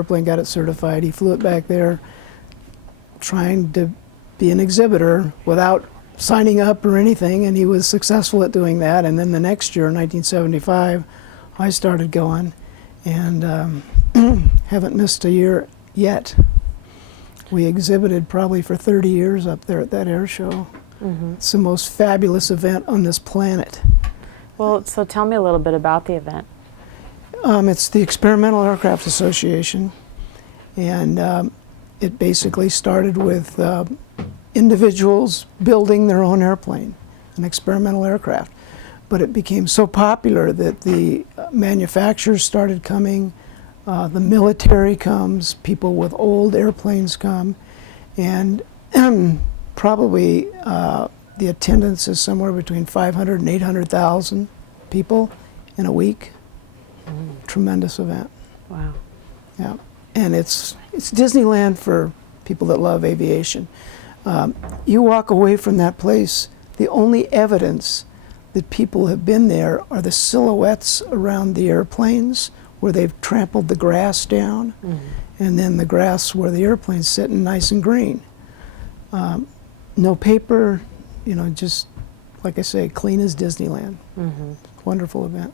airplane, got it certified. He flew it back there trying to be an exhibitor without signing up or anything, and he was successful at doing that. And then the next year, 1975, I started going, and haven't missed a year yet. We exhibited probably for 30 years up there at that air show. Mm-hmm. It's the most fabulous event on this planet. Well, so tell me a little bit about the event. It's the Experimental Aircraft Association, and it basically started with individuals building their own airplane, an experimental aircraft. But it became so popular that the manufacturers started coming, the military comes, people with old airplanes come, and probably the attendance is somewhere between 500 and 800,000 people in a week. Tremendous event. Wow. Yeah, and it's Disneyland for people that love aviation. You walk away from that place, the only evidence that people have been there are the silhouettes around the airplanes where they've trampled the grass down, and then the grass where the airplane's sitting nice and green. No paper, you know, just like I say, clean as Disneyland. Wonderful event.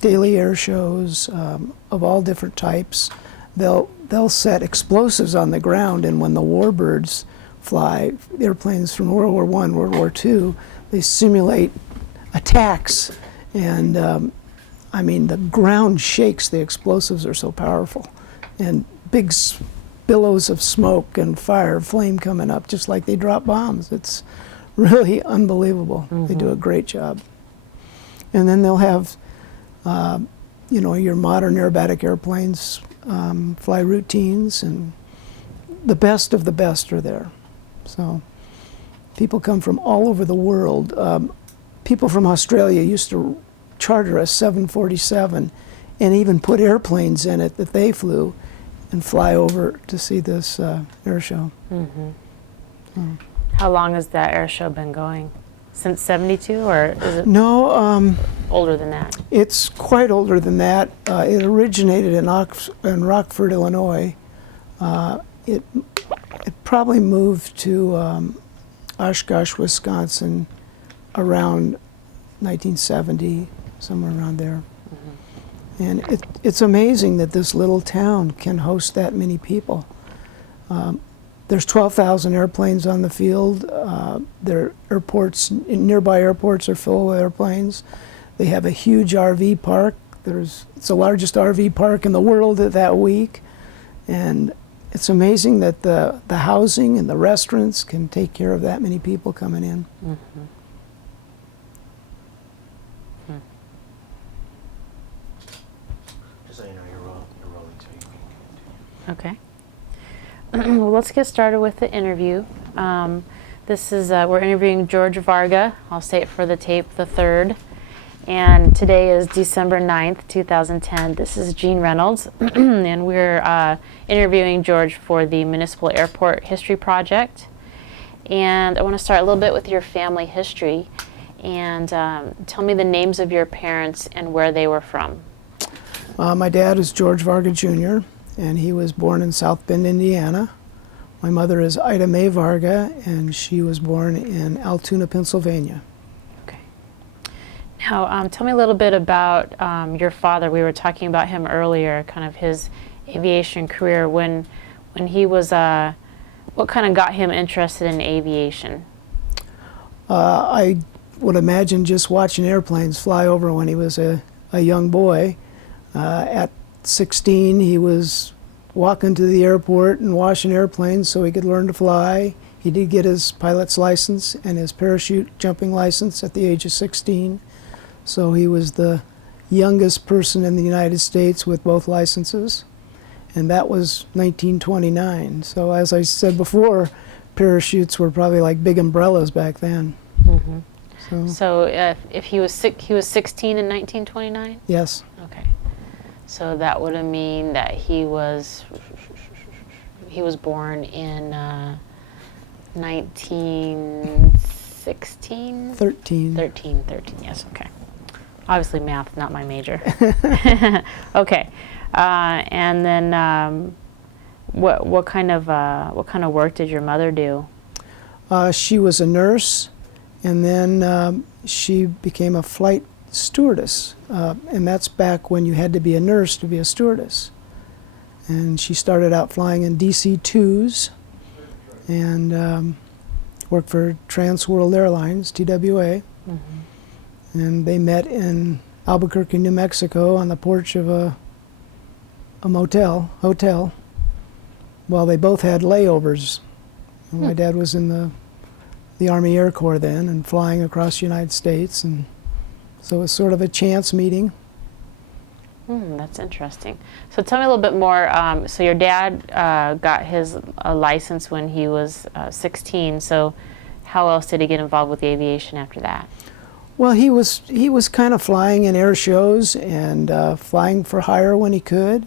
Daily air shows of all different types. They'll set explosives on the ground, and when the warbirds fly, airplanes from World War I, World War II, they simulate attacks, and I mean, the ground shakes. The explosives are so powerful, and big billows of smoke and fire, flame coming up, just like they drop bombs. It's really unbelievable. They do a great job. And then they'll have, you know, your modern aerobatic airplanes, fly routines, and the best of the best are there. So people come from all over the world. People from Australia used to charter a 747 and even put airplanes in it that they flew and fly over to see this air show. How long has that air show been going? Since 72, or is it No, older than that? it's quite older than that. It originated in Rockford, Illinois. It probably moved to Oshkosh, Wisconsin around 1970, somewhere around there. And it's amazing that this little town can host that many people. There's 12,000 airplanes on the field. Their airports, nearby airports are full of airplanes. They have a huge RV park. It's the largest RV park in the world that week. And it's amazing that the housing and the restaurants can take care of that many people coming in. Just so you know, you're rolling, so you can continue. Okay. Well, let's get started with the interview. This is, we're interviewing George Varga. I'll say it for the tape, the 3rd. And today is December 9th, 2010. This is Jean Reynolds, and we're interviewing George for the Municipal Airport History Project. And I want to start a little bit with your family history. And tell me the names of your parents and where they were from. My dad is George Varga Jr., and he was born in South Bend, Indiana. My mother is Ida Mae Varga, and she was born in Altoona, Pennsylvania. Okay. Now, tell me a little bit about your father. We were talking about him earlier, kind of his aviation career. When he was, what kind of got him interested in aviation? I would imagine just watching airplanes fly over when he was a young boy. At 16, he was walking to the airport and washing airplanes so he could learn to fly. He did get his pilot's license and his parachute jumping license at the age of 16. So he was the youngest person in the United States with both licenses. And that was 1929. So as I said before, parachutes were probably like big umbrellas back then. So if he was 16 in 1929? Yes. Okay. So that would mean that he was born in 1916? 13. 13, yes, okay. Obviously math, not my major. Okay. And then what kind of work did your mother do? She was a nurse, and then she became a flight stewardess, and that's back when you had to be a nurse to be a stewardess. And she started out flying in DC-2s and worked for Trans World Airlines, TWA. And they met in Albuquerque, New Mexico on the porch of a hotel, while they both had layovers. And my dad was in the Army Air Corps then and flying across the United States, and so it was sort of a chance meeting. That's interesting. So tell me a little bit more. So your dad got his license when he was 16. So how else did he get involved with the aviation after that? Well, he was kind of flying in air shows and flying for hire when he could.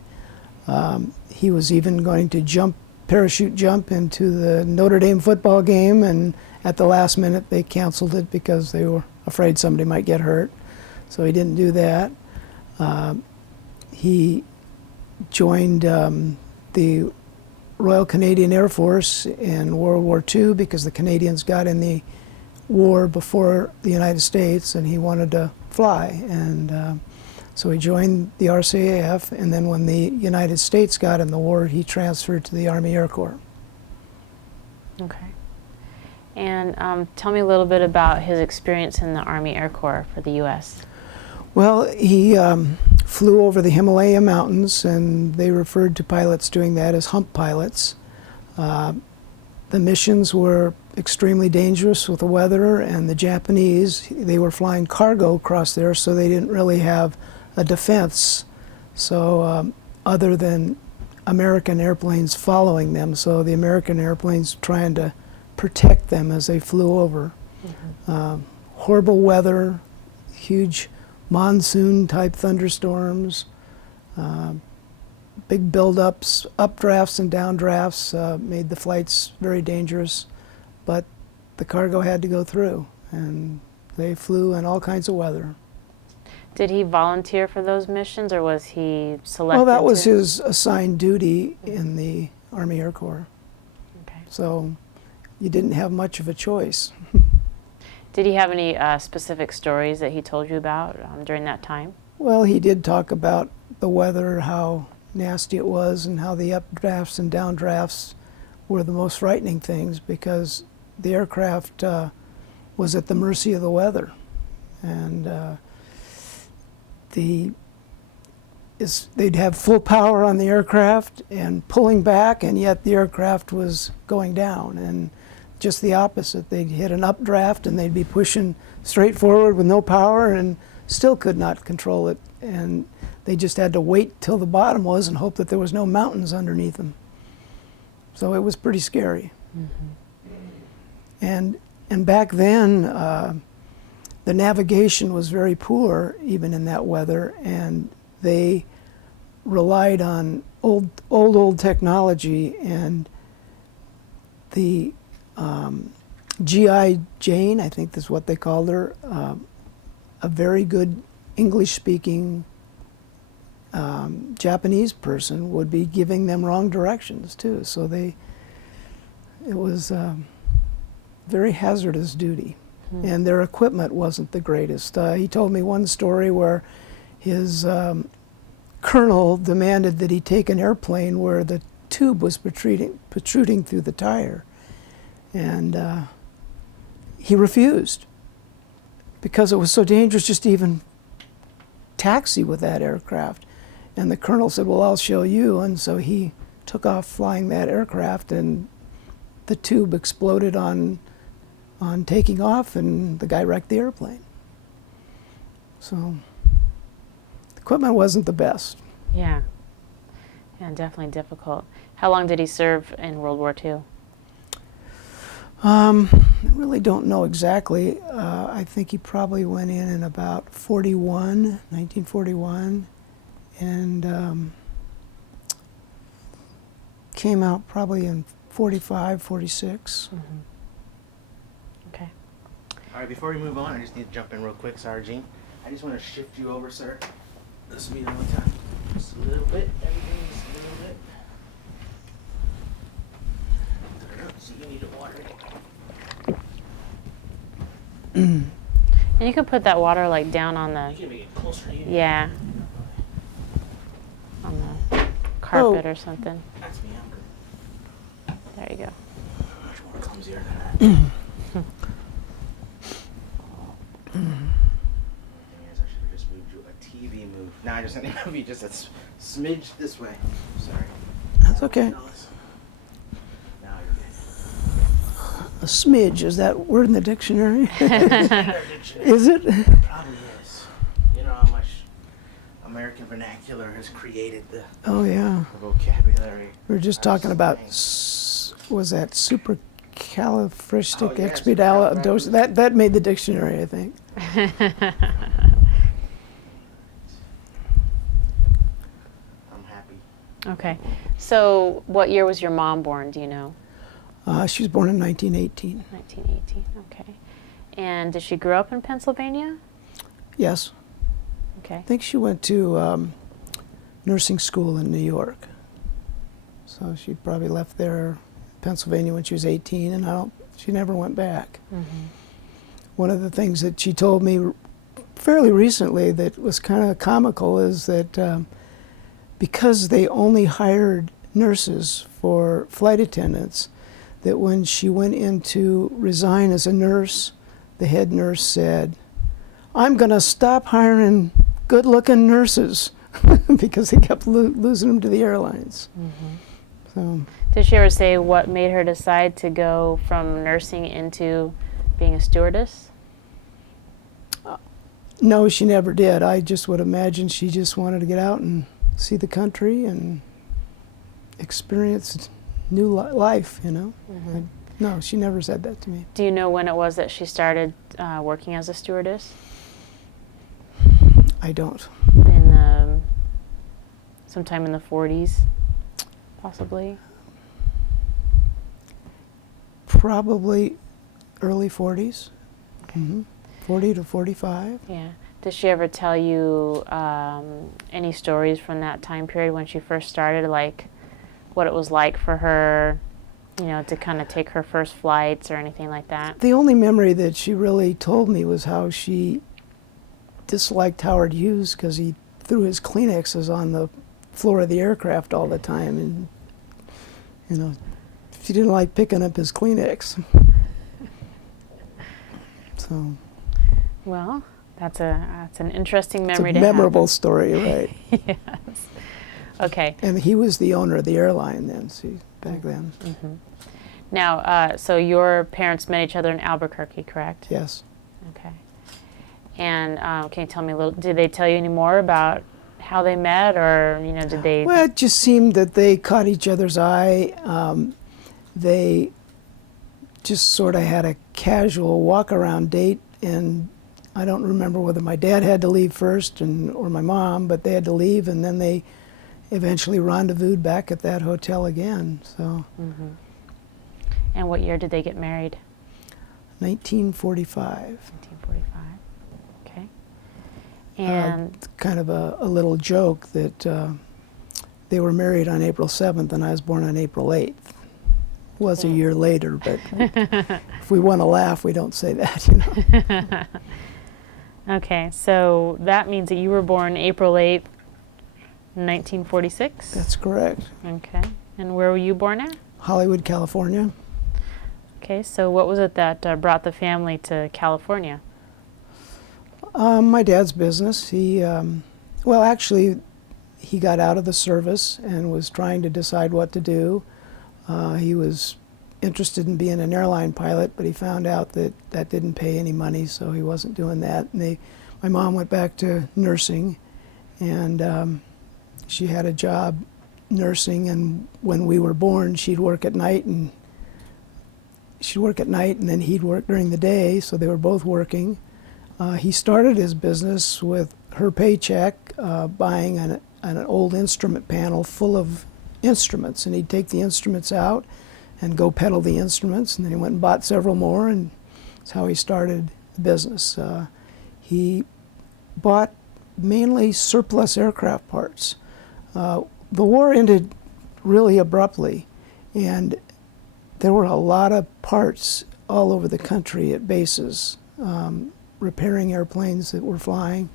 He was even going to parachute jump into the Notre Dame football game, and at the last minute they canceled it because they were afraid somebody might get hurt. So he didn't do that. He joined the Royal Canadian Air Force in World War II because the Canadians got in the war before the United States, and he wanted to fly. And so he joined the RCAF, and then when the United States got in the war, he transferred to the Army Air Corps. Okay. And tell me a little bit about his experience in the Army Air Corps for the U.S. Well, he flew over the Himalaya mountains, and they referred to pilots doing that as hump pilots. The missions were extremely dangerous with the weather, and the Japanese, they were flying cargo across there, so they didn't really have a defense. So other than American airplanes following them, so the American airplanes trying to protect them as they flew over. Horrible weather, huge monsoon-type thunderstorms, big buildups, updrafts and downdrafts made the flights very dangerous, but the cargo had to go through, and they flew in all kinds of weather. Did he volunteer for those missions, or was he selected? Well, that was his assigned duty in the Army Air Corps. Okay. So you didn't have much of a choice. Did he have any specific stories that he told you about during that time? Well, he did talk about the weather, how nasty it was, and how the updrafts and downdrafts were the most frightening things because the aircraft was at the mercy of the weather. And they'd have full power on the aircraft and pulling back, and yet the aircraft was going down. And just the opposite. They'd hit an updraft and they'd be pushing straight forward with no power and still could not control it. And they just had to wait till the bottom was and hope that there was no mountains underneath them. So it was pretty scary. And back then, the navigation was very poor, even in that weather, and they relied on old technology, and the G.I. Jane, I think that's what they called her, a very good English-speaking Japanese person would be giving them wrong directions too. So it was very hazardous duty. And their equipment wasn't the greatest. He told me one story where his colonel demanded that he take an airplane where the tube was protruding through the tire. And he refused because it was so dangerous just to even taxi with that aircraft. And the colonel said, well, I'll show you. And so he took off flying that aircraft, and the tube exploded on taking off, and the guy wrecked the airplane. So the equipment wasn't the best. Yeah. Yeah, definitely difficult. How long did he serve in World War II? I really don't know exactly. I think he probably went in about 1941, and came out probably in 45, 46. Okay. All right, before we move on, I just need to jump in real quick. Sorry, Gene. I just want to shift you over, sir. This will be the only time. a little bit. Everything's a little bit. So you need to water it. And you can put that water like down on the, You can make it closer to you. yeah, on the carpet or something. That's me. I'm good. There you go. Much more clumsier than that. The thing is, I should have just moved you a TV move. Nah, I just need to move you just a smidge this way. Sorry. That's okay. Now you're good. A smidge, is that word in the dictionary? Is it? It probably is. You know how much American vernacular has created the Oh, yeah. vocabulary. We were just talking about, was that supercalifragisticexpialidocious? That made the dictionary, I think. I'm happy. Okay. So what year was your mom born, do you know? She was born in 1918. 1918, okay. And did she grow up in Pennsylvania? Yes. Okay. I think she went to nursing school in New York. So she probably left there, Pennsylvania, when she was 18, and she never went back. Mm-hmm. One of the things that she told me fairly recently that was kind of comical is that because they only hired nurses for flight attendants, that when she went in to resign as a nurse, the head nurse said, "I'm going to stop hiring good-looking nurses," because they kept losing them to the airlines. Mm-hmm. So, Did she ever say what made her decide to go from nursing into being a stewardess? no, she never did. I just would imagine she just wanted to get out and see the country and experience new life, you know. Mm-hmm. No, she never said that to me. Do you know when it was that she started working as a stewardess? I don't. In sometime in the 40s, possibly? Probably early 40s. Mm-hmm. 40 to 45. Yeah. Did she ever tell you any stories from that time period when she first started, like what it was like for her, you know, to kind of take her first flights or anything like that? The only memory that she really told me was how she disliked Howard Hughes because he threw his Kleenexes on the floor of the aircraft all the time, and you know, she didn't like picking up his Kleenex. So Well, that's an interesting it's a memory to memorable story, right? have. Yes. Okay. And he was the owner of the airline then, see, back then. Mm-hmm. Now, so your parents met each other in Albuquerque, correct? Yes. Okay. And can you tell me a little? Did they tell you any more about how they met, or you know, did they? Well, it just seemed that they caught each other's eye. They just sort of had a casual walk-around date, and I don't remember whether my dad had to leave first or my mom, but they had to leave, and then they eventually rendezvoused back at that hotel again. So, Mm-hmm. And what year did they get married? 1945. 1945. Okay. And Kind of a little joke that they were married on April 7th, and I was born on April 8th. Was a year later, but if we want to laugh, we don't say that, you know. Okay, so that means that you were born April 8th, 1946? That's correct. Okay. And where were you born at? Hollywood, California. Okay, so what was it that brought the family to California? My dad's business. Well, actually, he got out of the service and was trying to decide what to do. He was interested in being an airline pilot, but he found out that that didn't pay any money, so he wasn't doing that. And my mom went back to nursing, and she had a job nursing. And when we were born, she'd work at night, and then he'd work during the day, so they were both working. He started his business with her paycheck, buying an old instrument panel full of instruments, and he'd take the instruments out and go peddle the instruments, and then he went and bought several more, and that's how he started the business. He bought mainly surplus aircraft parts. The war ended really abruptly, and there were a lot of parts all over the country at bases, repairing airplanes that were flying.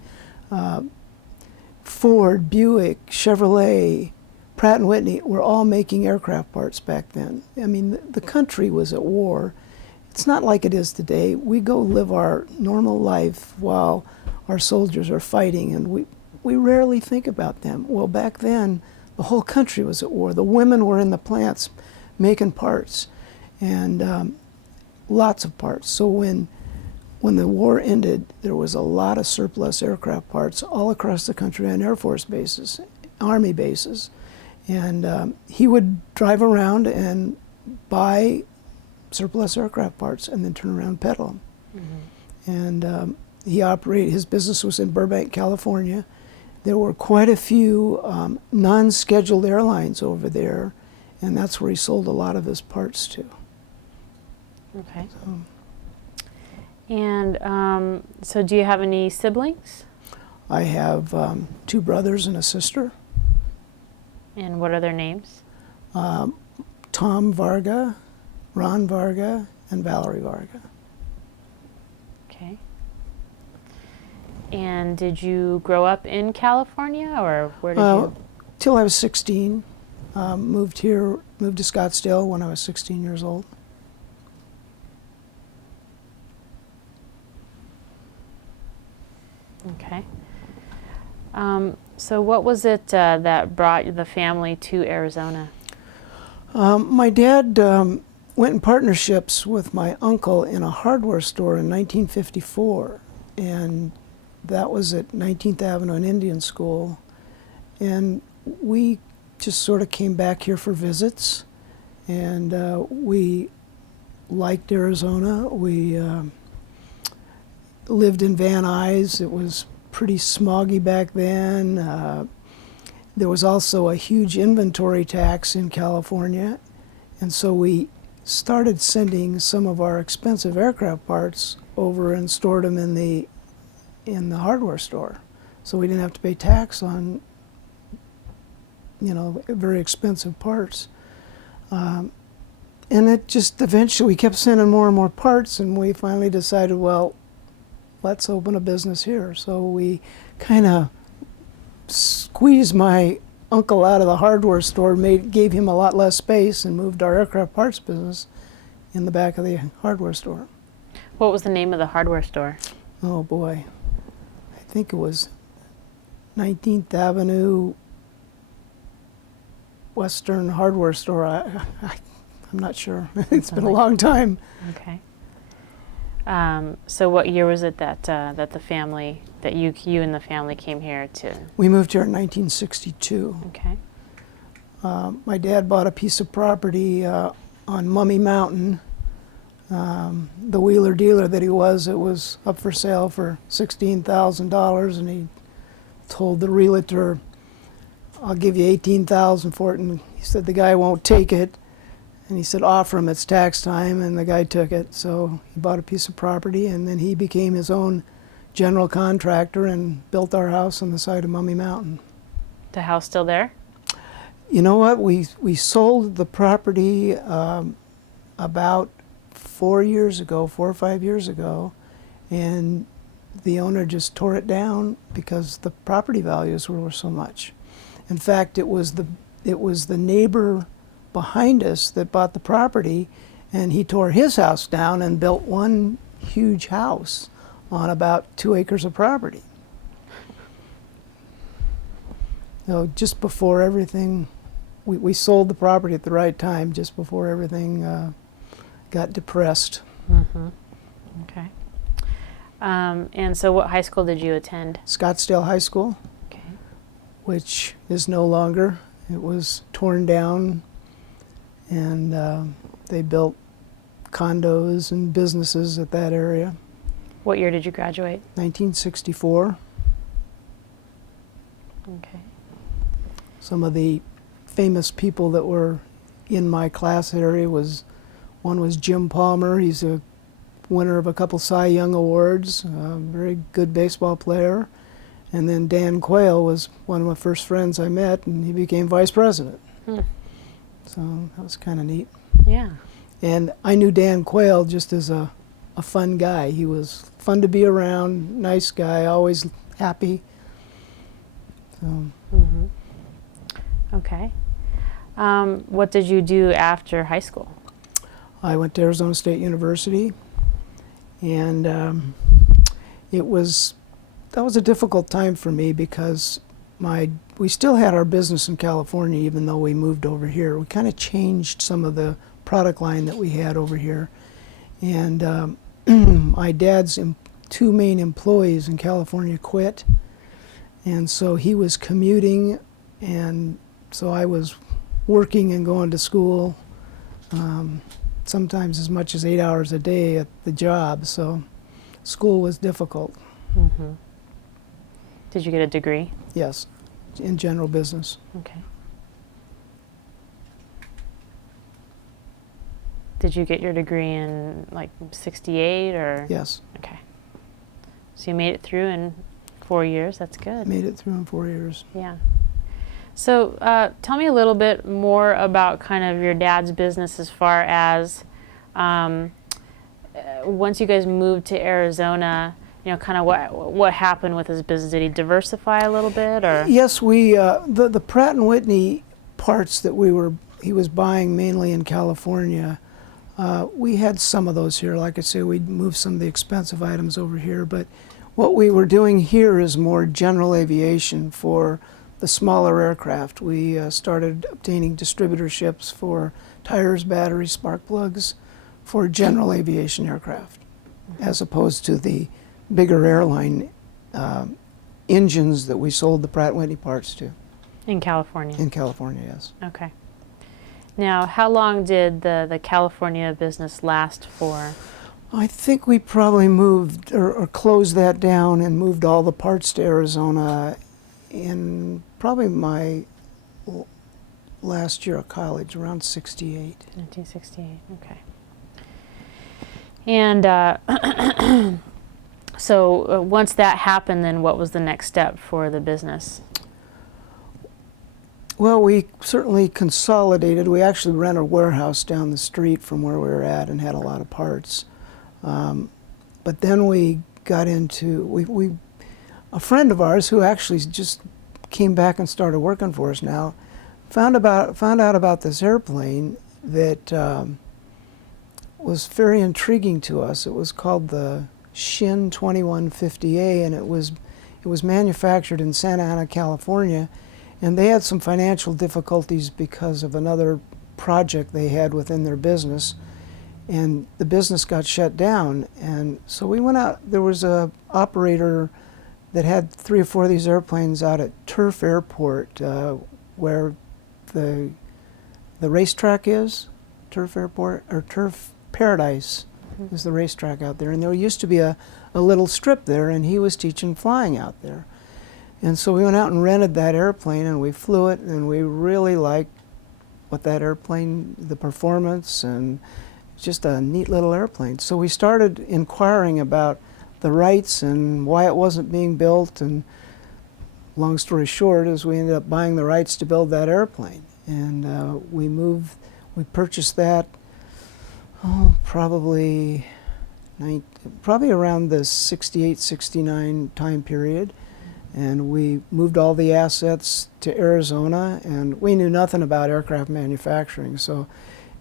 Ford, Buick, Chevrolet, Pratt and Whitney were all making aircraft parts back then. I mean, the country was at war. It's not like it is today. We go live our normal life while our soldiers are fighting, and we rarely think about them. Well, back then, the whole country was at war. The women were in the plants making parts, and lots of parts. So when the war ended, there was a lot of surplus aircraft parts all across the country on Air Force bases, Army bases. And he would drive around and buy surplus aircraft parts and then turn around and peddle them. Mm-hmm. And his business was in Burbank, California. There were quite a few non-scheduled airlines over there, and that's where he sold a lot of his parts to. Okay. And so do you have any siblings? I have 2 brothers and a sister. And what are their names? Tom Varga, Ron Varga, and Valerie Varga. Okay. And did you grow up in California, or where did you? Till I was 16. Moved to Scottsdale when I was 16 years old. Okay. So what was it that brought the family to Arizona? My dad went in partnerships with my uncle in a hardware store in 1954, and that was at 19th Avenue and Indian School. And we just sort of came back here for visits, and we liked Arizona. We lived in Van Nuys. It was pretty smoggy back then. There was also a huge inventory tax in California, and so we started sending some of our expensive aircraft parts over and stored them in the hardware store, so we didn't have to pay tax on, very expensive parts. And it just eventually, we kept sending more and more parts, and we finally decided, well, let's open a business here. So we kind of squeezed my uncle out of the hardware store, gave him a lot less space, and moved our aircraft parts business in the back of the hardware store. What was the name of the hardware store? Oh boy, I think it was 19th Avenue Western Hardware Store. I'm not sure. It's been a long time. Okay. So what year was it that the family, that you and the family came here to? We moved here in 1962. Okay. My dad bought a piece of property on Mummy Mountain. The wheeler dealer that he was, it was up for sale for $16,000, and he told the realtor, "I'll give you $18,000 for it," and he said the guy won't take it. And he said, "Offer him, it's tax time," and the guy took it. So he bought a piece of property, and then he became his own general contractor and built our house on the side of Mummy Mountain. The house still there? You know what? We sold the property about 4 or 5 years ago, and the owner just tore it down because the property values were so much. In fact, it was the neighbor behind us that bought the property, and he tore his house down and built one huge house on about 2 acres of property. So just before everything, we sold the property at the right time, just before everything got depressed. Mm-hmm. Okay. And so what high school did you attend? Scottsdale High School, Okay. which is no longer. It was torn down, and they built condos and businesses at that area. What year did you graduate? 1964. Okay. Some of the famous people that were in my class area one was Jim Palmer. He's a winner of a couple Cy Young Awards, a very good baseball player. And then Dan Quayle was one of my first friends I met, and he became vice president. So that was kind of neat. Yeah. And I knew Dan Quayle just as a fun guy. He was fun to be around, nice guy, always happy. So. Okay. What did you do after high school? I went to Arizona State University, and that was a difficult time for me because we still had our business in California even though we moved over here. We kind of changed some of the product line that we had over here, and my dad's two main employees in California quit, and so he was commuting, and so I was working and going to school, sometimes as much as 8 hours a day at the job, so school was difficult. Did you get a degree? Yes, in general business. Okay. Did you get your degree in like 68 or? Yes. Okay. So you made it through in 4 years. That's good. Made it through in 4 years. Yeah. So tell me a little bit more about kind of your dad's business as far as once you guys moved to Arizona, you know, kind of what happened with his business. Did he diversify a little bit, or? Yes, we the Pratt and Whitney parts that he was buying mainly in California. We had some of those here. Like I say, we'd moved some of the expensive items over here, but what we were doing here is more general aviation for the smaller aircraft. We started obtaining distributorships for tires, batteries, spark plugs for general aviation aircraft, as opposed to the bigger airline engines that we sold the Pratt & Whitney parts to. In California? In California, yes. Okay. Now, how long did the California business last for? I think we probably moved or closed that down and moved all the parts to Arizona in probably my last year of college, around 68. 1968, okay. And so once that happened, then what was the next step for the business? Well, we certainly consolidated. We actually rent a warehouse down the street from where we were at and had a lot of parts. But then we got into, a friend of ours who actually just came back and started working for us now, found out about this airplane that was very intriguing to us. It was called the Shin 2150A, and it was manufactured in Santa Ana, California, and they had some financial difficulties because of another project they had within their business, and the business got shut down. And so we went out. There was a operator that had 3 or 4 of these airplanes out at Turf Airport, where the racetrack is. Turf Airport, or Turf Paradise is the racetrack out there, and there used to be a little strip there, and he was teaching flying out there. And so we went out and rented that airplane, and we flew it, and we really liked what that airplane, the performance, and just a neat little airplane. So we started inquiring about the rights and why it wasn't being built, and long story short is we ended up buying the rights to build that airplane. And we purchased that probably around the 68, 69 time period. And we moved all the assets to Arizona, and we knew nothing about aircraft manufacturing, so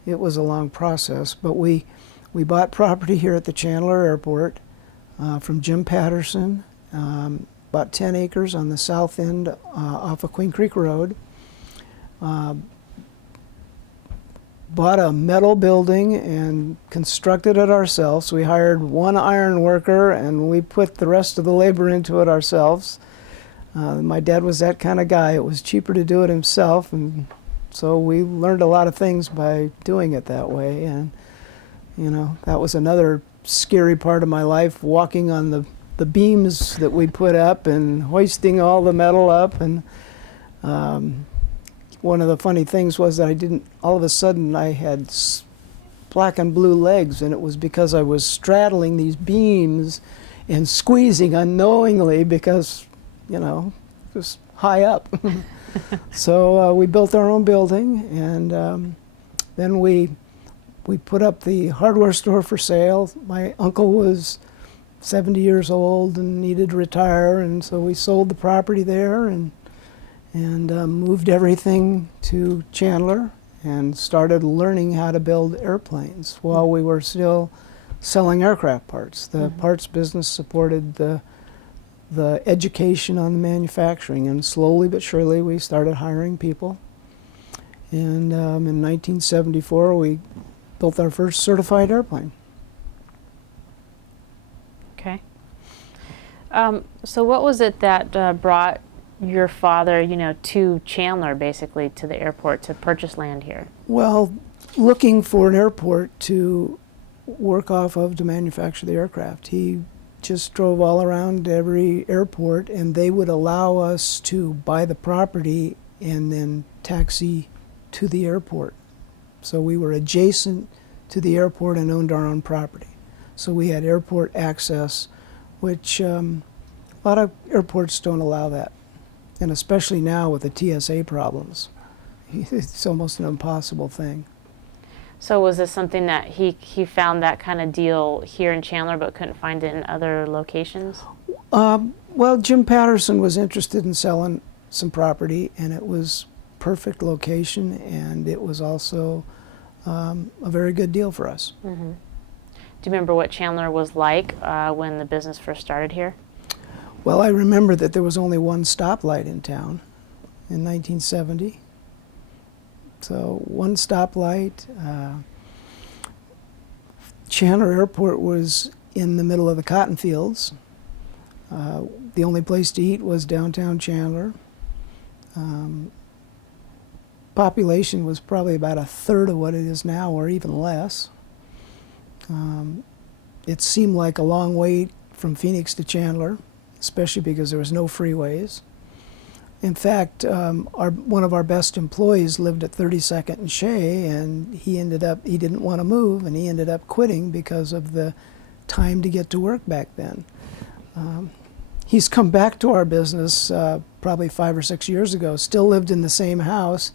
it was a long process. But we bought property here at the Chandler Airport from Jim Patterson, about 10 acres on the south end off of Queen Creek Road. Bought a metal building and constructed it ourselves. We hired one iron worker, and we put the rest of the labor into it ourselves. My dad was that kind of guy. It was cheaper to do it himself, and so we learned a lot of things by doing it that way. And that was another scary part of my life, walking on the beams that we put up and hoisting all the metal up. And one of the funny things was that all of a sudden I had black and blue legs, and it was because I was straddling these beams and squeezing unknowingly because you know, just high up. So we built our own building, and then we put up the hardware store for sale. My uncle was 70 years old and needed to retire, and so we sold the property there and moved everything to Chandler and started learning how to build airplanes while we were still selling aircraft parts. The parts business supported the education on the manufacturing, and slowly but surely we started hiring people. And in 1974 we built our first certified airplane. Okay. So what was it that brought your father, you know, to Chandler, basically, to the airport to purchase land here? Well, looking for an airport to work off of to manufacture the aircraft. He just drove all around every airport, and they would allow us to buy the property and then taxi to the airport. So we were adjacent to the airport and owned our own property. So we had airport access, which a lot of airports don't allow that. And especially now with the TSA problems, it's almost an impossible thing. So was this something that he found that kind of deal here in Chandler but couldn't find it in other locations? Well, Jim Patterson was interested in selling some property, and it was perfect location, and it was also a very good deal for us. Mm-hmm. Do you remember what Chandler was like when the business first started here? Well, I remember that there was only one stoplight in town in 1970. So one stoplight. Chandler Airport was in the middle of the cotton fields. The only place to eat was downtown Chandler. Population was probably about a third of what it is now, or even less. It seemed like a long way from Phoenix to Chandler, especially because there was no freeways. In fact, one of our best employees lived at 32nd and Shea, and he didn't want to move, and he ended up quitting because of the time to get to work back then. He's come back to our business probably 5 or 6 years ago, still lived in the same house,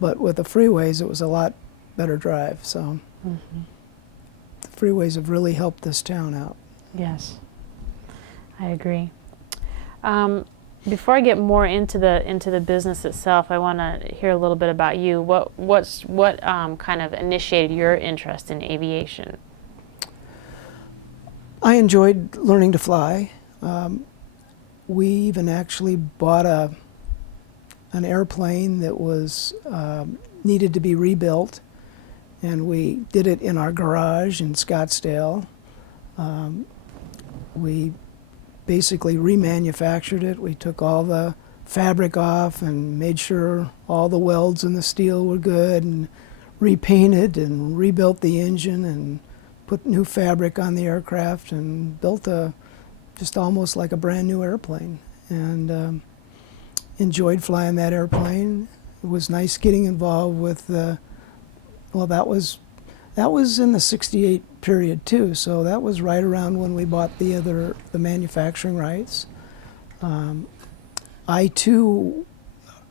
but with the freeways, it was a lot better drive. So the freeways have really helped this town out. Yes, I agree. Before I get more into the business itself, I want to hear a little bit about you. What kind of initiated your interest in aviation? I enjoyed learning to fly. We even actually bought an airplane that was needed to be rebuilt, and we did it in our garage in Scottsdale. We basically remanufactured it. We took all the fabric off and made sure all the welds in the steel were good, and repainted and rebuilt the engine and put new fabric on the aircraft and built just almost like a brand new airplane. And enjoyed flying that airplane. It was nice getting involved with well, that was in the '68 period too, so that was right around when we bought the manufacturing rights. I too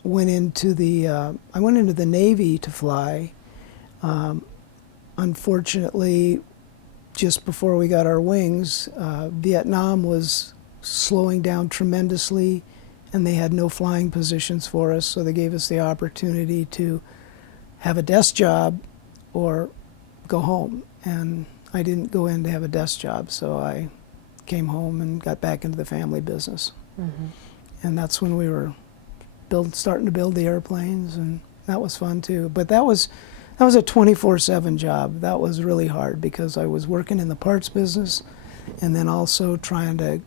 went into the Navy to fly. Unfortunately, just before we got our wings, Vietnam was slowing down tremendously, and they had no flying positions for us, so they gave us the opportunity to have a desk job or go home. And I didn't go in to have a desk job, so I came home and got back into the family business. And that's when we were starting to build the airplanes, and that was fun too. But that was a 24/7 job. That was really hard because I was working in the parts business and then also trying to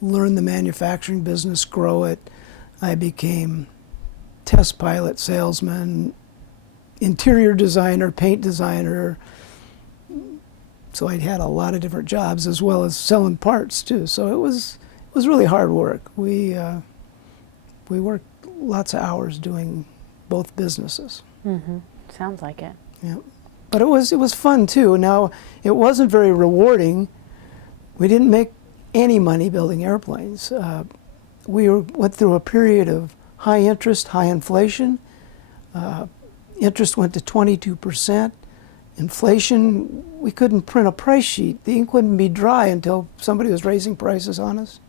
learn the manufacturing business, grow it. I became test pilot, salesman, interior designer, paint designer. So I had a lot of different jobs as well as selling parts too. So it was really hard work. We worked lots of hours doing both businesses. Sounds like it. Yeah, but it was fun too. Now it wasn't very rewarding. We didn't make any money building airplanes. went through a period of high interest, high inflation. Interest went to 22%. Inflation, we couldn't print a price sheet. The ink wouldn't be dry until somebody was raising prices on us.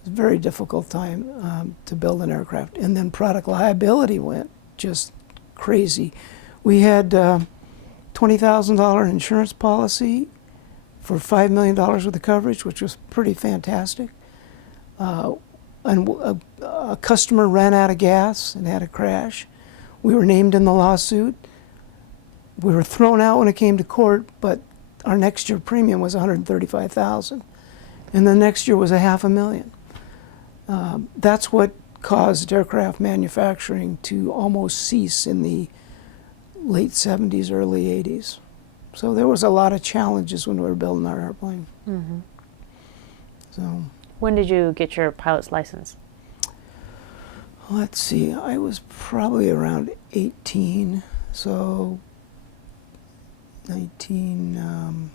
It was a very difficult time to build an aircraft. And then product liability went just crazy. We had $20,000 insurance policy for $5 million worth of coverage, which was pretty fantastic. And a customer ran out of gas and had a crash. We were named in the lawsuit. We were thrown out when it came to court, but our next year premium was $135,000, and the next year was $500,000. That's what caused aircraft manufacturing to almost cease in the late 70s, early 80s. So there was a lot of challenges when we were building our airplane. Mm-hmm. So When did you get your pilot's license? let's see, I was probably around 18, so 19,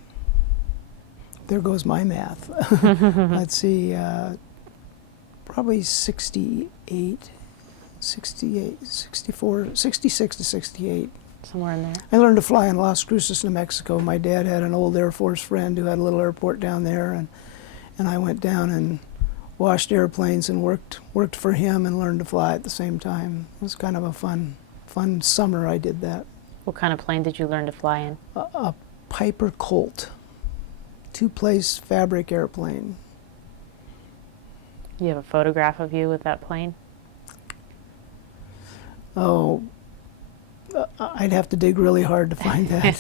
there goes my math. Let's see, probably 68, 64, 66 to 68. Somewhere in there. I learned to fly in Las Cruces, New Mexico. My dad had an old Air Force friend who had a little airport down there, and I went down and washed airplanes and worked for him and learned to fly at the same time. It was kind of a fun summer I did that. What kind of plane did you learn to fly in? A Piper Colt, two-place fabric airplane. You have a photograph of you with that plane? Oh, I'd have to dig really hard to find that.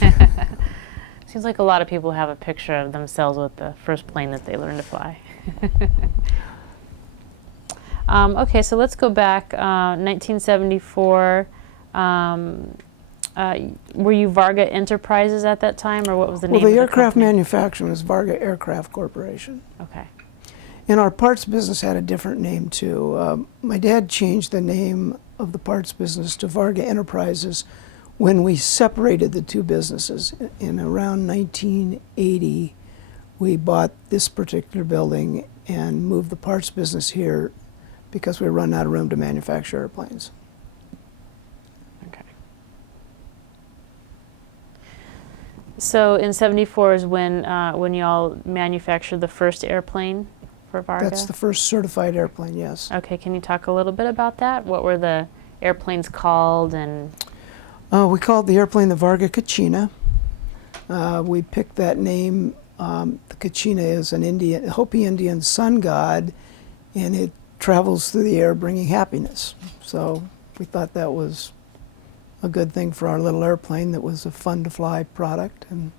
Seems like a lot of people have a picture of themselves with the first plane that they learned to fly. Okay, so let's go back. 1974. Were you Varga Enterprises at that time, or what was the name Well, of the the aircraft company? manufacturer was Varga Aircraft Corporation. Okay. And our parts business had a different name too. My dad changed the name of the parts business to Varga Enterprises when we separated the two businesses. In around 1980, we bought this particular building and moved the parts business here because we were running out of room to manufacture airplanes. Okay. So in '74 is when y'all manufactured the first airplane for Varga? That's the first certified airplane, yes. Okay, can you talk a little bit about that? What were the airplanes called, and We called the airplane the Varga Kachina. We picked that name. The Kachina is an Hopi Indian sun god, and it travels through the air bringing happiness. So we thought that was a good thing for our little airplane that was a fun to fly product. And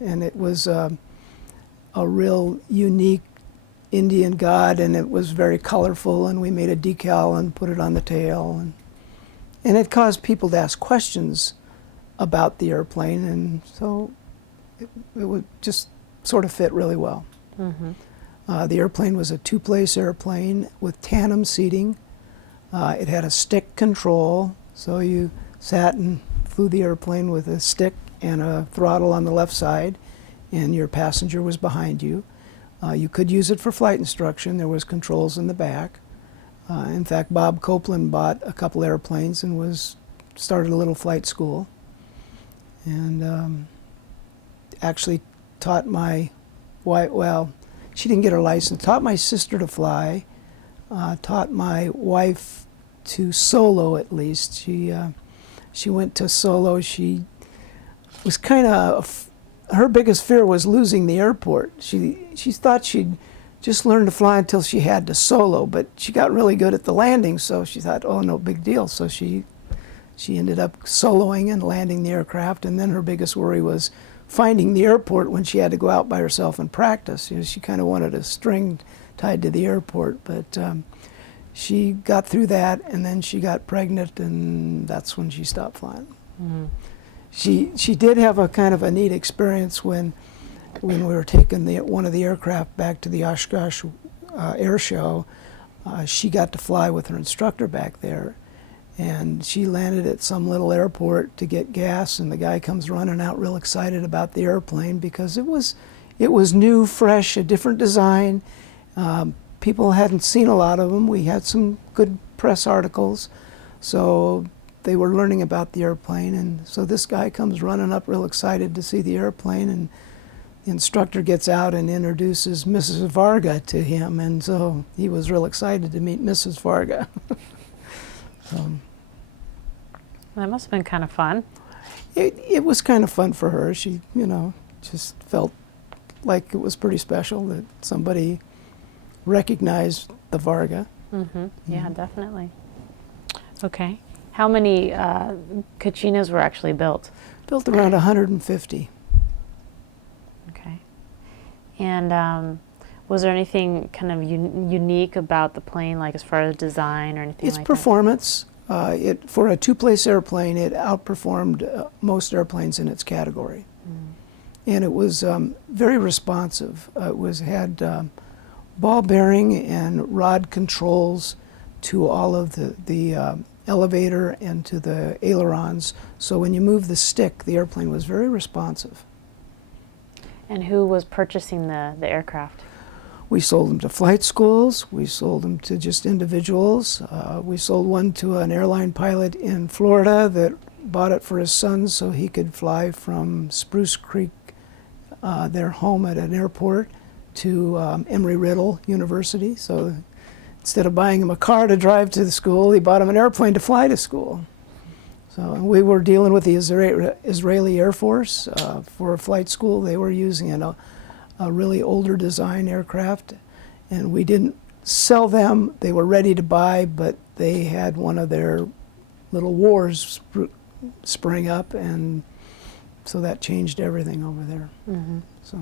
it was a real unique Indian god, and it was very colorful, and we made a decal and put it on the tail, and it caused people to ask questions about the airplane, and so it would just sort of fit really well. mm-hmm. The airplane was a two-place airplane with tandem seating. It had a stick control, so you sat and flew the airplane with a stick and a throttle on the left side, and your passenger was behind you. You could use it for flight instruction. There was controls in the back. In fact, Bob Copeland bought a couple airplanes and started a little flight school, and actually taught my wife, well, she didn't get her license, taught my sister to fly, taught my wife to solo at least. She went to solo. She was kind of, her biggest fear was losing the airport. She thought she'd just learn to fly until she had to solo, but she got really good at the landing, so she thought, oh, no big deal. So she ended up soloing and landing the aircraft, and then her biggest worry was finding the airport when she had to go out by herself and practice. She kind of wanted a string tied to the airport, but she got through that, and then she got pregnant, and that's when she stopped flying. Mm-hmm. She did have a kind of a neat experience when we were taking one of the aircraft back to the Oshkosh Air Show. She got to fly with her instructor back there, and she landed at some little airport to get gas, and the guy comes running out real excited about the airplane because it was new, fresh, a different design. people hadn't seen a lot of them. We had some good press articles, so they were learning about the airplane. And so this guy comes running up real excited to see the airplane, and the instructor gets out and introduces Mrs. Varga to him, and so he was real excited to meet Mrs. Varga. That must have been kind of fun. It was kind of fun for her. She, just felt like it was pretty special that somebody recognized the Varga. Yeah, definitely. Okay. How many Kachinas were actually built? Built around 150. Okay. And was there anything kind of unique about the plane, like as far as design or anything Its like performance, for a two-place airplane, it outperformed most airplanes in its category. And it was very responsive. It had ball bearing and rod controls to all of the elevator and to the ailerons. So when you move the stick, the airplane was very responsive. And who was purchasing the aircraft? We sold them to flight schools. We sold them to just individuals. We sold one to an airline pilot in Florida that bought it for his son so he could fly from Spruce Creek, their home at an airport, to Embry-Riddle University. So instead of buying him a car to drive to the school, he bought him an airplane to fly to school. So we were dealing with the Israeli Air Force for a flight school. They were using a really older design aircraft, and we didn't sell them. They were ready to buy, but they had one of their little wars spring up, and so that changed everything over there. So.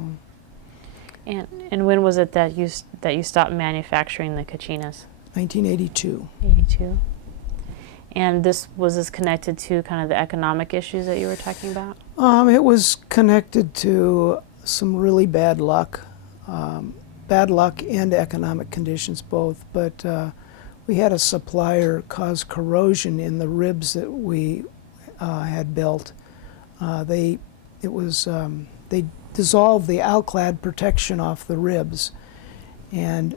And when was it that you stopped manufacturing the Kachinas? 1982. 82. And was this connected to kind of the economic issues that you were talking about? It was connected to some really bad luck and economic conditions both. But we had a supplier cause corrosion in the ribs that we had built. They dissolved the alclad protection off the ribs, and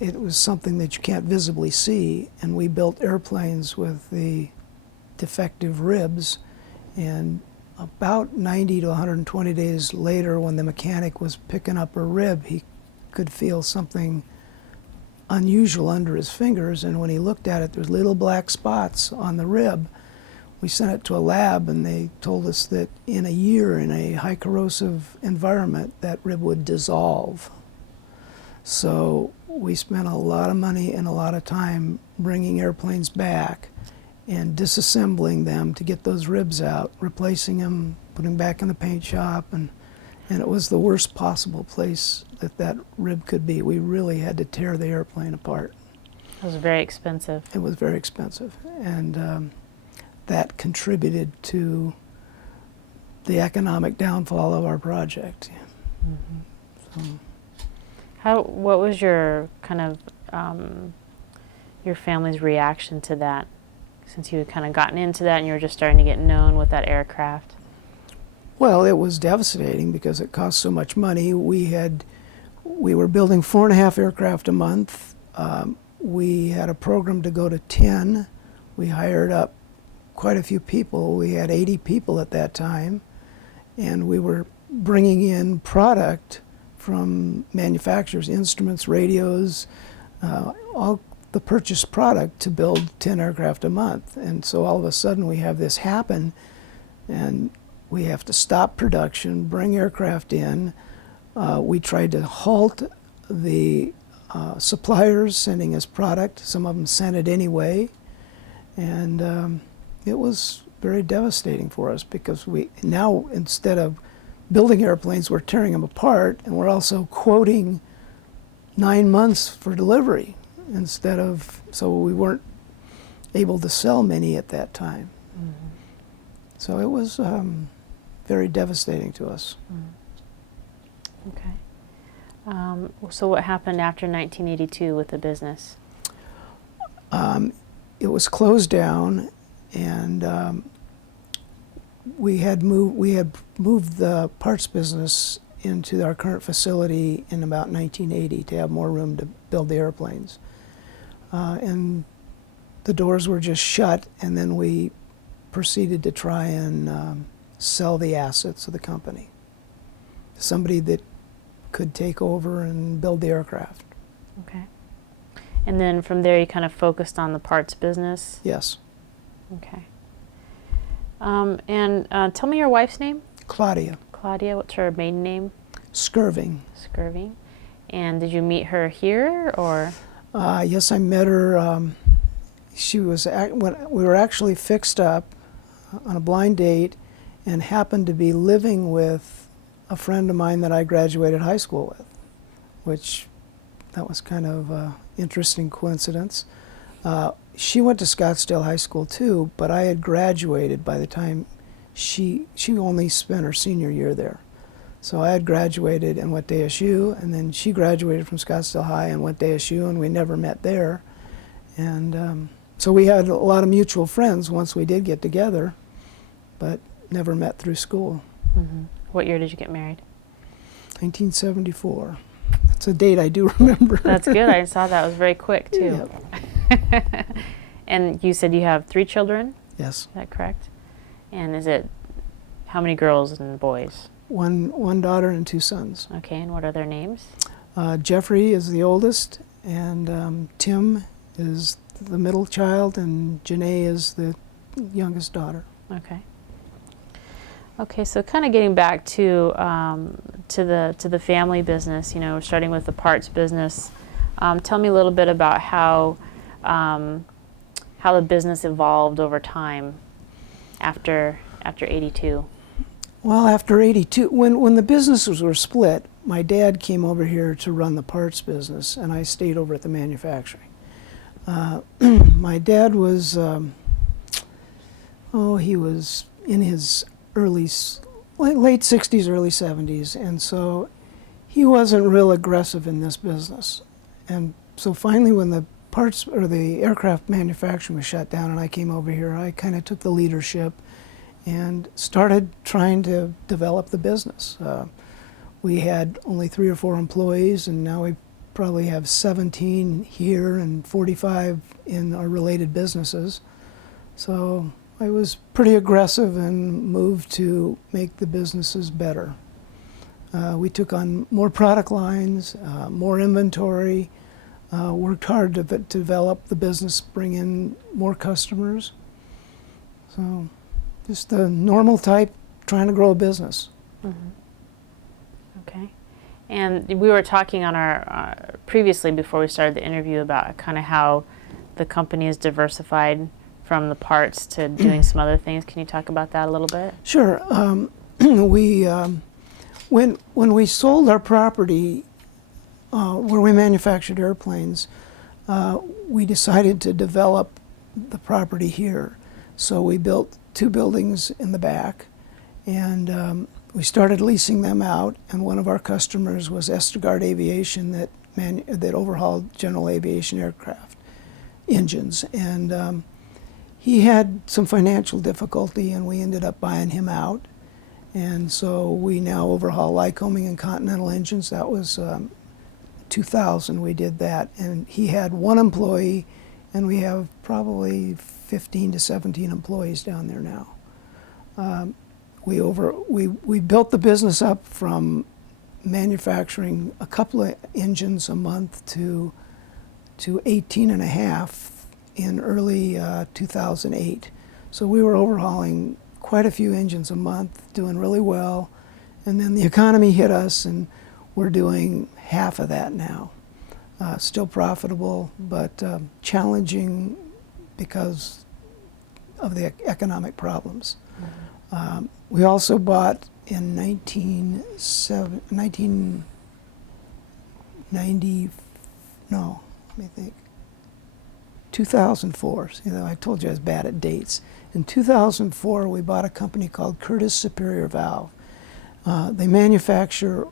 it was something that you can't visibly see. And we built airplanes with the defective ribs, and about 90 to 120 days later, when the mechanic was picking up a rib, he could feel something unusual under his fingers, and when he looked at it, there was little black spots on the rib. We sent it to a lab, and they told us that in a year, in a high corrosive environment, that rib would dissolve. So we spent a lot of money and a lot of time bringing airplanes back and disassembling them to get those ribs out, replacing them, putting them back in the paint shop, and it was the worst possible place that rib could be. We really had to tear the airplane apart. It was very expensive. It was very expensive, and that contributed to the economic downfall of our project. So. What was your kind of your family's reaction to that, since you had kind of gotten into that and you were just starting to get known with that aircraft? Well, it was devastating because it cost so much money. We were building 4.5 aircraft a month. We had a program to go to 10. We hired up quite a few people. We had 80 people at that time, and we were bringing in product from manufacturers, instruments, radios, all the purchased product to build 10 aircraft a month. And so all of a sudden we have this happen, and we have to stop production, bring aircraft in. We tried to halt the suppliers sending us product. Some of them sent it anyway, and it was very devastating for us because we now, instead of building airplanes, we're tearing them apart, and we're also quoting 9 months for delivery instead of, so we weren't able to sell many at that time. So it was very devastating to us. Okay. So what happened after 1982 with the business? It was closed down, and we had moved the parts business into our current facility in about 1980 to have more room to build the airplanes. And the doors were just shut, and then we proceeded to try and sell the assets of the company to somebody that could take over and build the aircraft. Okay. And then from there, you kind of focused on the parts business? Yes. Okay. And tell me your wife's name? Claudia. Claudia. What's her maiden name? Skirving. Skirving. And did you meet her here, or? Yes, I met her. She was when we were actually fixed up on a blind date, and happened to be living with a friend of mine that I graduated high school with, which that was kind of an interesting coincidence. She went to Scottsdale High School too, but I had graduated by the time she only spent her senior year there. So I had graduated and went to ASU, and then she graduated from Scottsdale High and went to ASU, and we never met there. And so we had a lot of mutual friends once we did get together, but never met through school. Mm-hmm. What year did you get married? 1974. That's a date I do remember. That's good. I saw that. It was very quick, too. Yep. And you said you have 3 children? Yes. Is that correct? And is it, how many girls and boys? One daughter and 2 sons. Okay, and what are their names? Jeffrey is the oldest, and Tim is the middle child, and Janae is the youngest daughter. Okay. Okay, so kind of getting back to the family business, you know, starting with the parts business. Tell me a little bit about how the business evolved over time after 82. Well, after 82, when the businesses were split, my dad came over here to run the parts business, and I stayed over at the manufacturing. My dad was, he was in his late 60s, early 70s, and so he wasn't real aggressive in this business. And so finally, when the parts or the aircraft manufacturing was shut down and I came over here, I kind of took the leadership and started trying to develop the business. We had only 3 or 4 employees, and now we probably have 17 here and 45 in our related businesses. So I was pretty aggressive and moved to make the businesses better. We took on more product lines, more inventory, worked hard to develop the business, bring in more customers. So just the normal type, trying to grow a business. Mm-hmm. Okay. And we were talking on our previously before we started the interview about kind of how the company is diversified from the parts to doing some other things. Can you talk about that a little bit? Sure. When we sold our property where we manufactured airplanes, we decided to develop the property here. So we built 2 buildings in the back, and we started leasing them out. And one of our customers was Estegard Aviation that overhauled general aviation aircraft engines. And he had some financial difficulty, and we ended up buying him out. And so we now overhaul Lycoming and Continental engines. That was 2000 we did that. And he had 1 employee, and we have probably 15 to 17 employees down there now. We built the business up from manufacturing a couple of engines a month to 18 and a half in early 2008. So we were overhauling quite a few engines a month, doing really well. And then the economy hit us, and we're doing half of that now. Still profitable, but challenging because of the economic problems. Mm-hmm. We also bought in 2004. You know, I told you I was bad at dates. In 2004, we bought a company called Curtis Superior Valve. They manufacture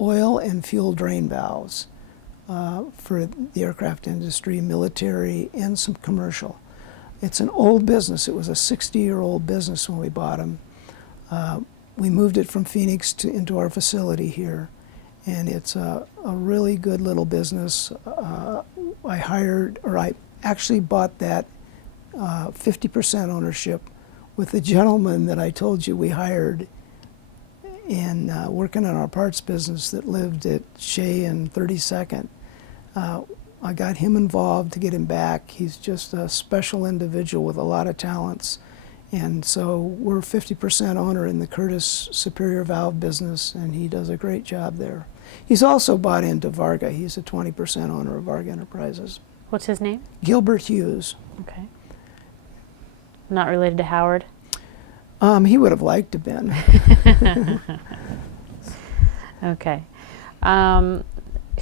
oil and fuel drain valves for the aircraft industry, military, and some commercial. It's an old business. It was a 60-year-old business when we bought them. we moved it from Phoenix into our facility here, and it's a really good little business. I actually bought that 50% ownership with the gentleman that I told you we hired in working on our parts business that lived at Shea and 32nd. I got him involved to get him back. He's just a special individual with a lot of talents. And so we're 50% owner in the Curtis Superior Valve business, and he does a great job there. He's also bought into Varga. He's a 20% owner of Varga Enterprises. What's his name? Gilbert Hughes. Okay. Not related to Howard? He would have liked to been. Okay.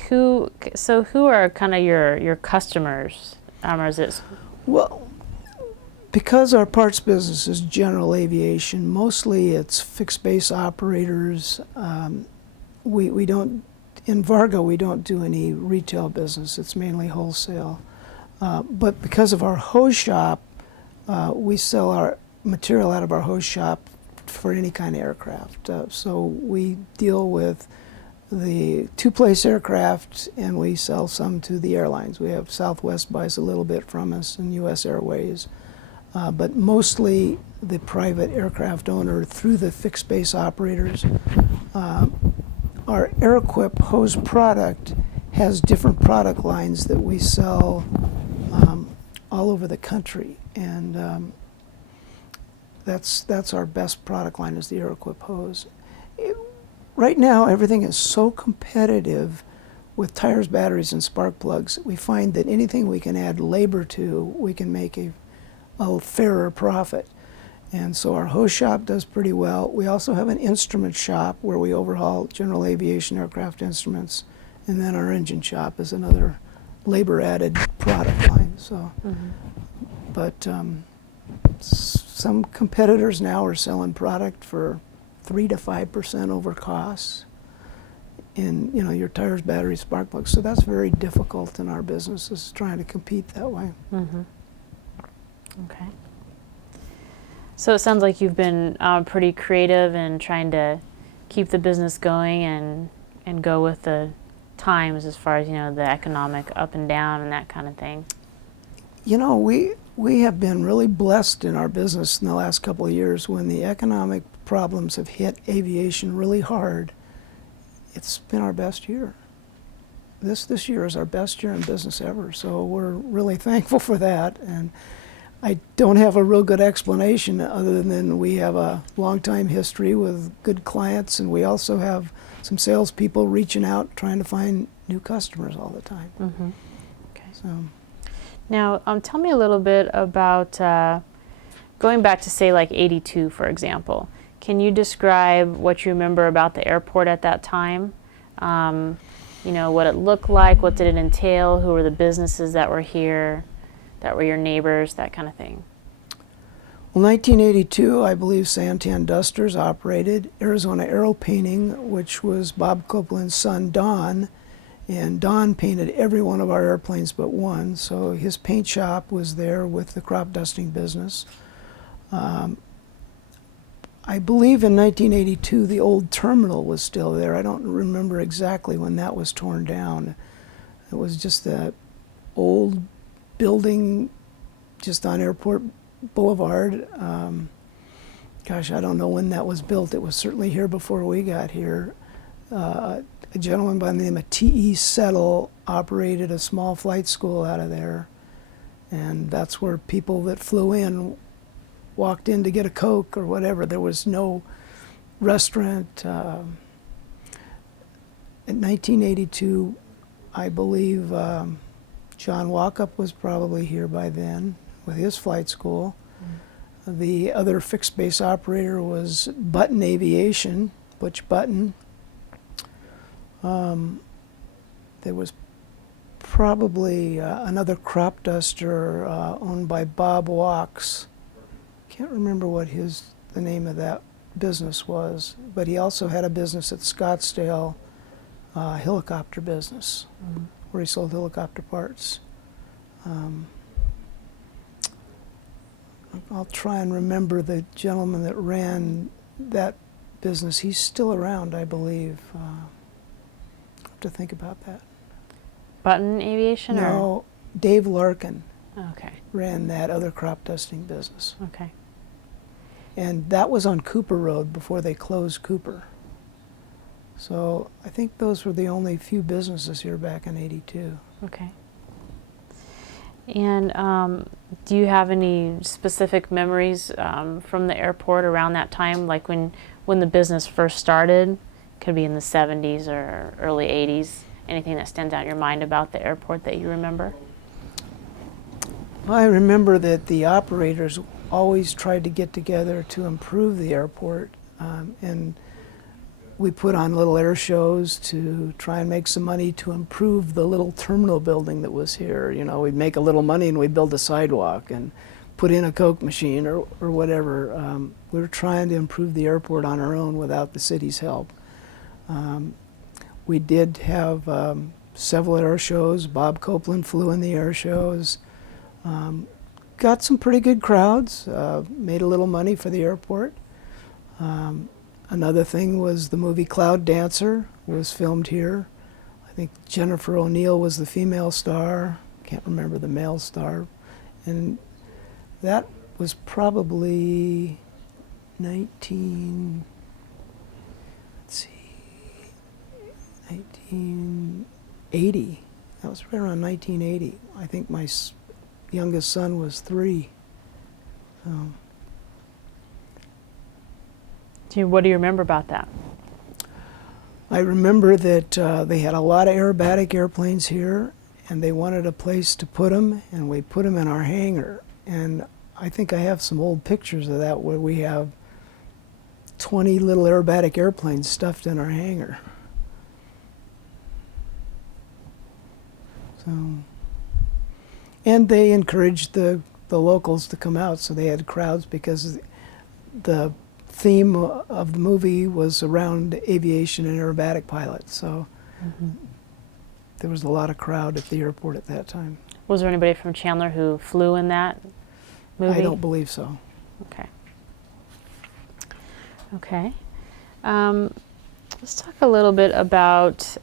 Who are kind of your customers? Or is it? Well, because our parts business is general aviation, mostly it's fixed base operators. We don't, in Varga, we don't do any retail business. It's mainly wholesale. But because of our hose shop, we sell our material out of our hose shop for any kind of aircraft. So we deal with the two-place aircraft, and we sell some to the airlines. We have Southwest buys a little bit from us, and U.S. Airways. But mostly the private aircraft owner through the fixed base operators. Our Air-Equip hose product has different product lines that we sell all over the country, and that's our best product line, is the Air-Equip hose. Right now, everything is so competitive with tires, batteries, and spark plugs. We find that anything we can add labor to, we can make a fairer profit. And so our hose shop does pretty well. We also have an instrument shop where we overhaul general aviation aircraft instruments, and then our engine shop is another labor-added product line. So, but some competitors now are selling product for 3 to 5% over costs in your tires, batteries, spark plugs. So that's very difficult in our business, is trying to compete that way. Okay. So it sounds like you've been pretty creative in trying to keep the business going and go with the times as far as the economic up and down and that kind of thing. We have been really blessed in our business in the last couple of years. When the economic problems have hit aviation really hard, it's been our best year. This year is our best year in business ever, so we're really thankful for that. And I don't have a real good explanation other than we have a long time history with good clients, and we also have some salespeople reaching out trying to find new customers all the time. Okay. So. Now, tell me a little bit about going back to, say, like 82, for example. Can you describe what you remember about the airport at that time? What it looked like, what did it entail, who were the businesses that were here, that were your neighbors, that kind of thing? Well, 1982, I believe Santan Dusters operated. Arizona Aero Painting, which was Bob Copeland's son, Don. And Don painted every one of our airplanes but one, so his paint shop was there with the crop dusting business. I believe in 1982 the old terminal was still there. I don't remember exactly when that was torn down. It was just that old building just on Airport Boulevard. Gosh, I don't know when that was built. It was certainly here before we got here. A gentleman by the name of T.E. Settle operated a small flight school out of there, and that's where people that flew in walked in to get a Coke or whatever. There was no restaurant. In 1982, I believe John Walkup was probably here by then with his flight school. The other fixed base operator was Button Aviation, Butch Button. There was probably another crop duster owned by Bob Walks. Can't remember what the name of that business was, but he also had a business at Scottsdale, helicopter business, where he sold helicopter parts. I'll try and remember the gentleman that ran that business. He's still around, I believe. I have to think about that. Button Aviation? No, Dave Larkin Or? Okay. ran that other crop dusting business. Okay. And that was on Cooper Road before they closed Cooper. So I think those were the only few businesses here back in '82. Okay. And do you have any specific memories from the airport around that time, like when the business first started? Could be in the 70s or early 80s. Anything that stands out in your mind about the airport that you remember? I remember that the operators always tried to get together to improve the airport, and we put on little air shows to try and make some money to improve the little terminal building that was here. You know, we'd make a little money and we'd build a sidewalk and put in a Coke machine or whatever. We were trying to improve the airport on our own without the city's help. We did have several air shows. Bob Copeland flew in the air shows. Got some pretty good crowds, made a little money for the airport. Another thing was the movie Cloud Dancer was filmed here. I think Jennifer O'Neill was the female star. Can't remember the male star. And that was probably 1980. That was right around 1980. I think my youngest son was 3. What do you remember about that? I remember that they had a lot of aerobatic airplanes here, and they wanted a place to put them, and we put them in our hangar. And I think I have some old pictures of that where we have 20 little aerobatic airplanes stuffed in our hangar. So, and they encouraged the locals to come out, so they had crowds because the theme of the movie was around aviation and aerobatic pilots. So there was a lot of crowd at the airport at that time. Was there anybody from Chandler who flew in that movie? I don't believe so. Okay. Okay. Let's talk a little bit about,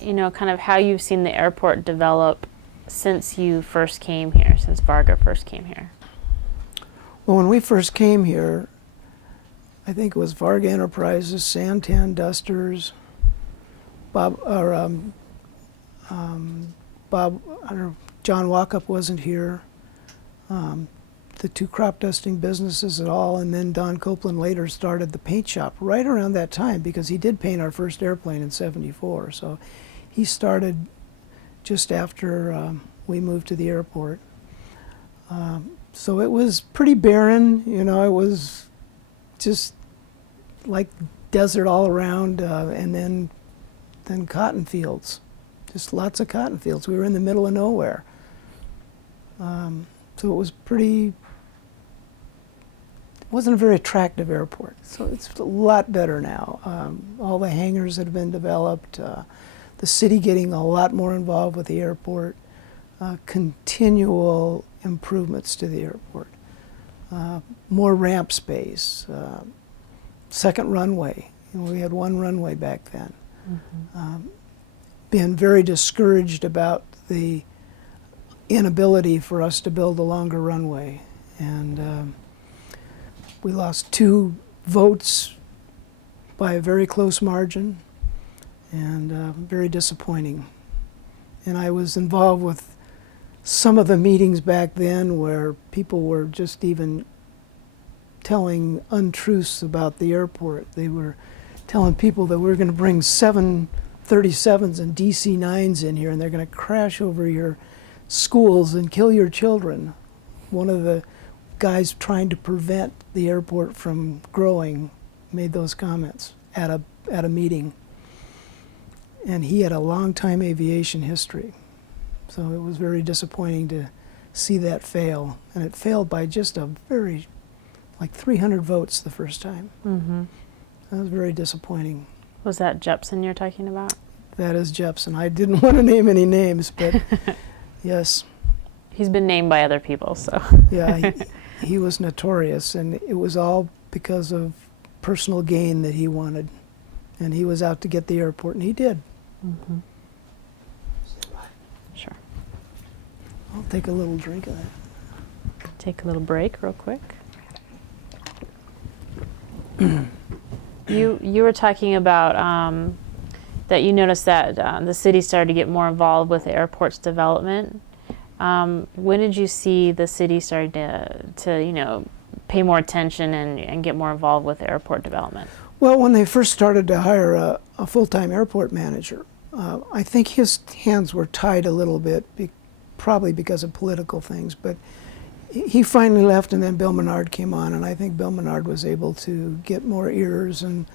you know, kind of how you've seen the airport develop since you first came here, since Varga first came here. Well, when we first came here, I think it was Varga Enterprises, Santan Dusters, John Walkup wasn't here, the 2 crop dusting businesses at all, and then Don Copeland later started the paint shop right around that time because he did paint our first airplane in '74. So he started just after we moved to the airport. So it was pretty barren, you know, it was just like desert all around, and then cotton fields, just lots of cotton fields. We were in the middle of nowhere. So it was it wasn't a very attractive airport. So it's a lot better now. All the hangars that have been developed, the city getting a lot more involved with the airport, continual improvements to the airport, more ramp space, second runway. You know, we had 1 runway back then. Been very discouraged about the inability for us to build a longer runway, and we lost 2 votes by a very close margin, and very disappointing. And I was involved with some of the meetings back then where people were just even telling untruths about the airport. They were telling people that we were going to bring 737s and DC-9s in here and they're going to crash over your schools and kill your children. One of the guys trying to prevent the airport from growing made those comments at a meeting. And he had a long time aviation history. So it was very disappointing to see that fail. And it failed by just a very, like 300 votes the first time. That was very disappointing. Was that Jepson you're talking about? That is Jepson. I didn't want to name any names, but yes. He's been named by other people, so. Yeah, he was notorious, and it was all because of personal gain that he wanted. And he was out to get the airport, and he did. Mm-hmm. Say bye. Sure. I'll take a little drink of that. Take a little break real quick. You were talking about that you noticed that the city started to get more involved with the airport's development. When did you see the city start to pay more attention and get more involved with the airport development? Well, when they first started to hire a full-time airport manager, I think his hands were tied a little bit, probably because of political things, but he finally left, and then Bill Menard came on, and I think Bill Menard was able to get more ears and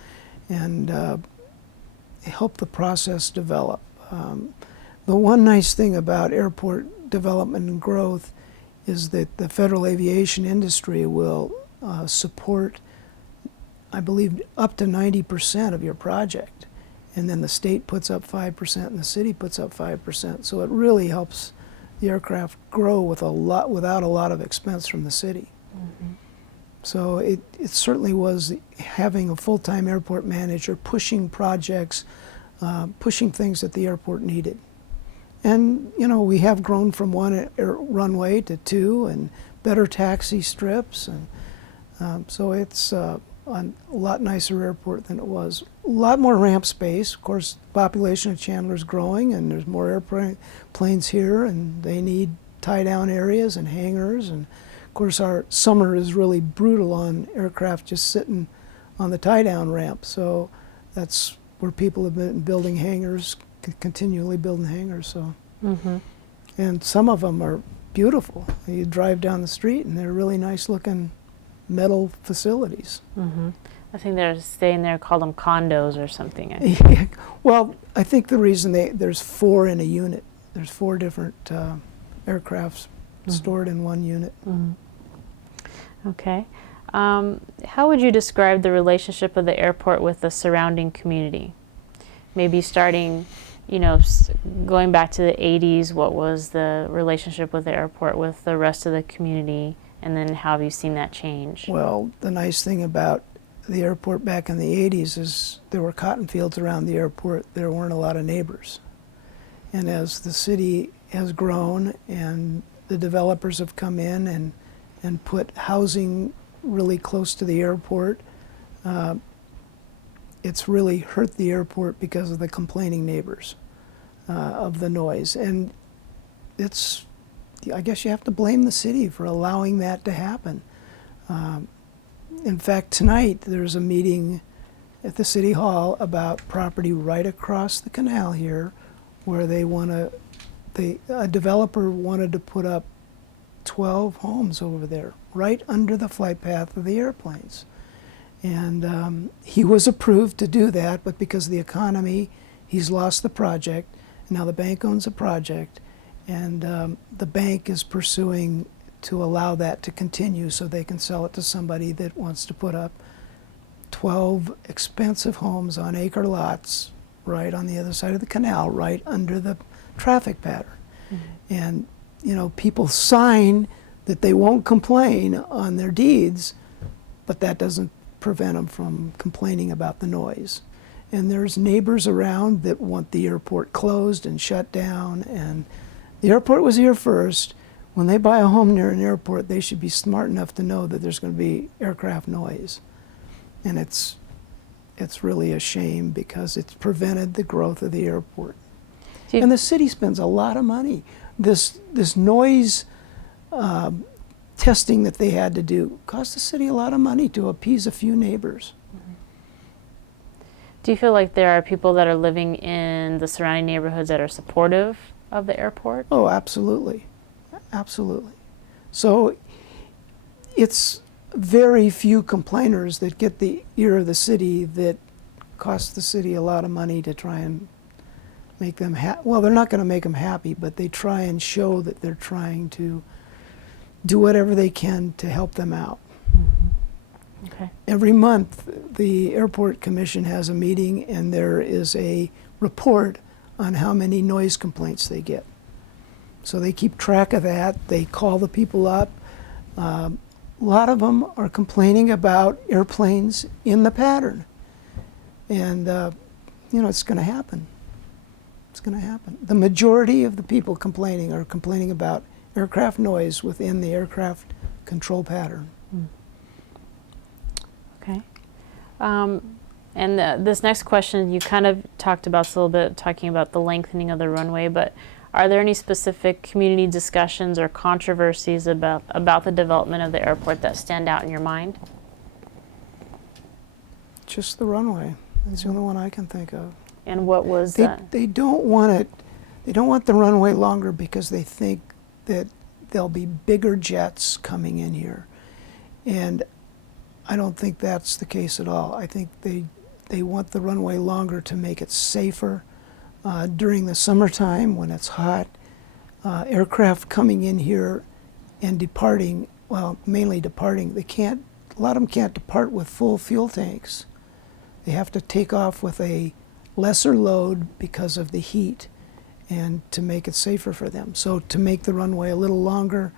help the process develop. The one nice thing about airport development and growth is that the federal aviation industry will support, I believe, up to 90% of your project, and then the state puts up 5% and the city puts up 5%. So it really helps the aircraft grow without a lot of expense from the city. Mm-hmm. So it certainly was having a full-time airport manager pushing projects, pushing things that the airport needed. And we have grown from one runway to two, and better taxi strips, and so it's a lot nicer airport than it was. A lot more ramp space. Of course, the population of Chandler is growing, and there's more airplanes here, and they need tie-down areas and hangars. And of course, our summer is really brutal on aircraft just sitting on the tie-down ramp. So that's where people have been building hangars, continually building hangars. So, Mm-hmm. and some of them are beautiful. You drive down the street, and they're really nice-looking metal facilities. Mm-hmm. I think they're staying there, called them condos or something. Yeah. Well, I think the reason there's 4 in a unit. There's 4 different aircrafts stored in one unit. Mm-hmm. Okay. How would you describe the relationship of the airport with the surrounding community? Maybe starting, going back to the 80s, what was the relationship with the airport with the rest of the community, and then how have you seen that change? Well, the nice thing about the airport back in the 80s is there were cotton fields around the airport. There weren't a lot of neighbors. And as the city has grown and the developers have come in and put housing really close to the airport, it's really hurt the airport because of the complaining neighbors of the noise. And I guess you have to blame the city for allowing that to happen. In fact, tonight there's a meeting at the City Hall about property right across the canal here, where a developer wanted to put up 12 homes over there, right under the flight path of the airplanes. And he was approved to do that, but because of the economy, he's lost the project. Now the bank owns the project, and the bank is pursuing to allow that to continue so they can sell it to somebody that wants to put up 12 expensive homes on acre lots right on the other side of the canal, right under the traffic pattern. Mm-hmm. And people sign that they won't complain on their deeds, but that doesn't prevent them from complaining about the noise. And there's neighbors around that want the airport closed and shut down, and the airport was here first. When they buy a home near an airport, they should be smart enough to know that there's going to be aircraft noise. And it's really a shame because it's prevented the growth of the airport. And the city spends a lot of money. This noise testing that they had to do cost the city a lot of money to appease a few neighbors. Do you feel like there are people that are living in the surrounding neighborhoods that are supportive of the airport? Oh, absolutely. Absolutely. So it's very few complainers that get the ear of the city that cost the city a lot of money to try and make them well, they're not going to make them happy, but they try and show that they're trying to do whatever they can to help them out. Mm-hmm. Okay. Every month, the Airport Commission has a meeting, and there is a report on how many noise complaints they get. So they keep track of that. They call the people up. a lot of them are complaining about airplanes in the pattern. And, you know, it's going to happen. It's going to happen. The majority of the people complaining are complaining about aircraft noise within the aircraft control pattern. Okay. This next question, you kind of talked about this a little bit, talking about the lengthening of the runway, but are there any specific community discussions or controversies about the development of the airport that stand out in your mind? Just the runway. That's the only one I can think of. And what was that? They don't want it. They don't want the runway longer because they think that there'll be bigger jets coming in here, and I don't think that's the case at all. I think they want the runway longer to make it safer during the summertime when it's hot. Aircraft coming in here and departing, well, mainly departing, a lot of them can't depart with full fuel tanks. They have to take off with a lesser load because of the heat and to make it safer for them. So to make the runway a little longer,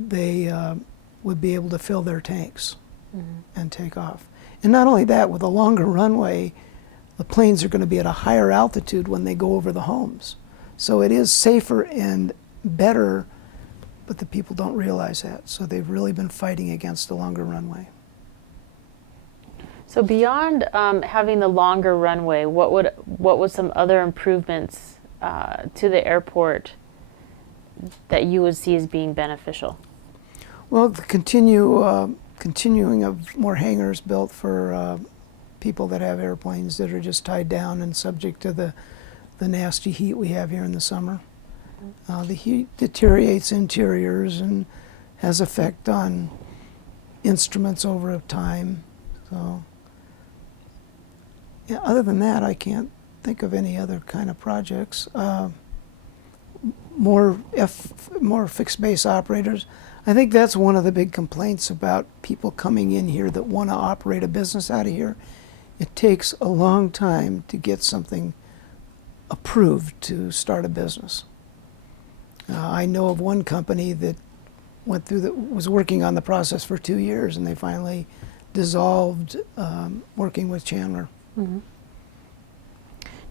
they would be able to fill their tanks and take off. And not only that, with a longer runway, the planes are going to be at a higher altitude when they go over the homes. So it is safer and better, but the people don't realize that. So they've really been fighting against the longer runway. So beyond having the longer runway, what would some other improvements to the airport that you would see as being beneficial? Well, the continuing of more hangars built for people that have airplanes that are just tied down and subject to the nasty heat we have here in the summer. The heat deteriorates interiors and has effect on instruments over time. So, yeah, other than that, I can't think of any other kind of projects. More fixed base operators. I think that's one of the big complaints about people coming in here that want to operate a business out of here. It takes a long time to get something approved to start a business. I know of one company that was working on the process for 2 years, and they finally dissolved working with Chandler. Mm-hmm.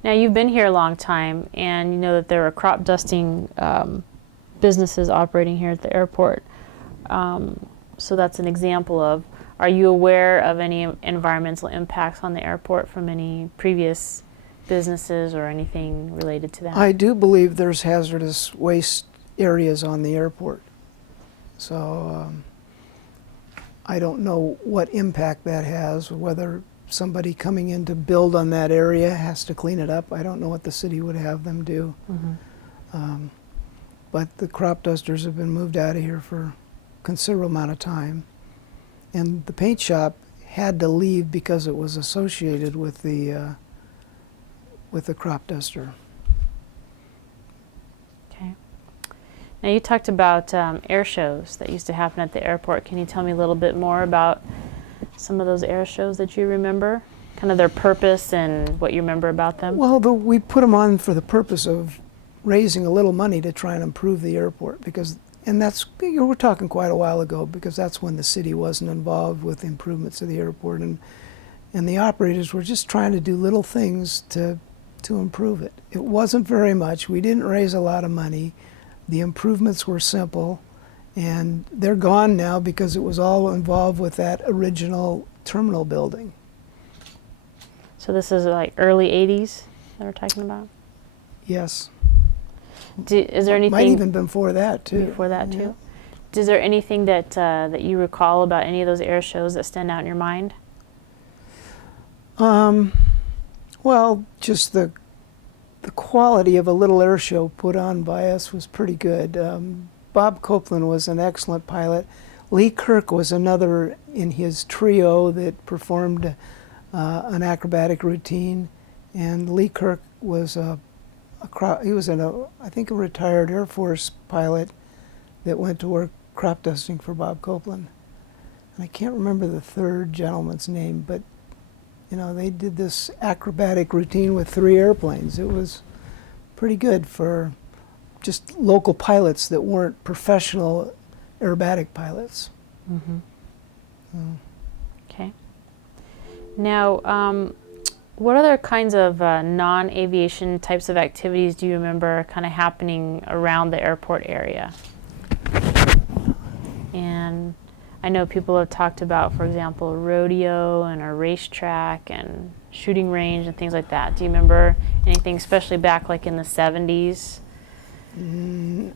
Now, you've been here a long time, and you know that there are crop dusting businesses operating here at the airport. So that's an example of, are you aware of any environmental impacts on the airport from any previous businesses or anything related to that? I do believe there's hazardous waste areas on the airport. So I don't know what impact that has, whether somebody coming in to build on that area has to clean it up. I don't know what the city would have them do. Mm-hmm. But the crop dusters have been moved out of here for a considerable amount of time. And the paint shop had to leave because it was associated with the crop duster. Okay. Now, you talked about air shows that used to happen at the airport. Can you tell me a little bit more about some of those air shows that you remember? Kind of their purpose and what you remember about them? Well, we put them on for the purpose of raising a little money to try and improve the airport, we're talking quite a while ago, because that's when the city wasn't involved with improvements of the airport, and the operators were just trying to do little things to improve it. It wasn't very much. We didn't raise a lot of money. The improvements were simple, and they're gone now because it was all involved with that original terminal building. So this is like early 80s that we're talking about? Yes. Is there anything? Might even before that too. Before that too. Yeah. Is there anything that you recall about any of those air shows that stand out in your mind? Well, just the quality of a little air show put on by us was pretty good. Bob Copeland was an excellent pilot. Lee Kirk was another in his trio that performed an acrobatic routine, and Lee Kirk was he was I think a retired Air Force pilot that went to work crop dusting for Bob Copeland. And I can't remember the third gentleman's name, but you know, they did this acrobatic routine with 3 airplanes. It was pretty good for just local pilots that weren't professional aerobatic pilots. Mm-hmm. Okay. Now, what other kinds of non-aviation types of activities do you remember kind of happening around the airport area? And I know people have talked about, for example, rodeo and a racetrack and shooting range and things like that. Do you remember anything, especially back like in the 70s?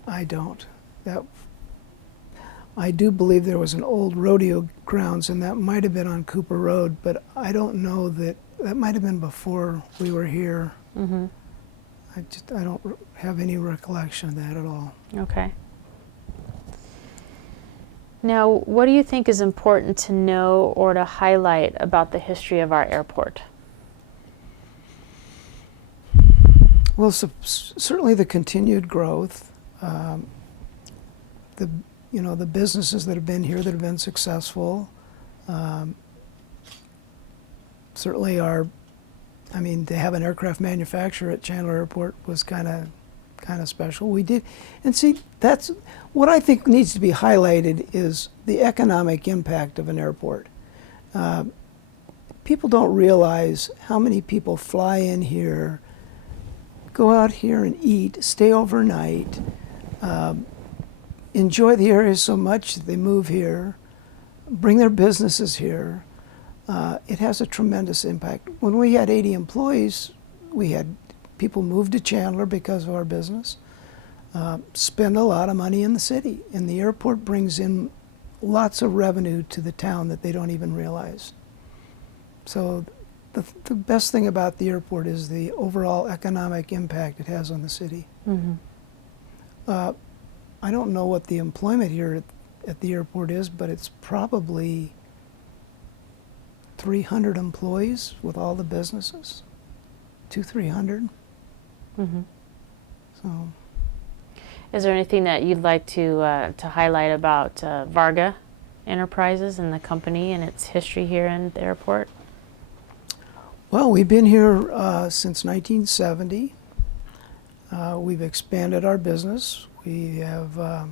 I don't. I do believe there was an old rodeo grounds, and that might have been on Cooper Road, but I don't know that might have been before we were here. Mm-hmm. I don't have any recollection of that at all. Okay. Now, what do you think is important to know or to highlight about the history of our airport? Well, certainly the continued growth, the businesses that have been here that have been successful. Certainly to have an aircraft manufacturer at Chandler Airport was kind of special. We did, and see, that's what I think needs to be highlighted is the economic impact of an airport. People don't realize how many people fly in here, go out here and eat, stay overnight, enjoy the area so much that they move here, bring their businesses here. It has a tremendous impact. When we had 80 employees, we had people move to Chandler because of our business, spend a lot of money in the city, and the airport brings in lots of revenue to the town that they don't even realize. So the best thing about the airport is the overall economic impact it has on the city. Mm-hmm. I don't know what the employment here at the airport is, but it's probably 300 employees with all the businesses, 300. Mm-hmm. So, is there anything that you'd like to highlight about Varga Enterprises and the company and its history here in the airport? well, we've been here since 1970. We've expanded our business. We have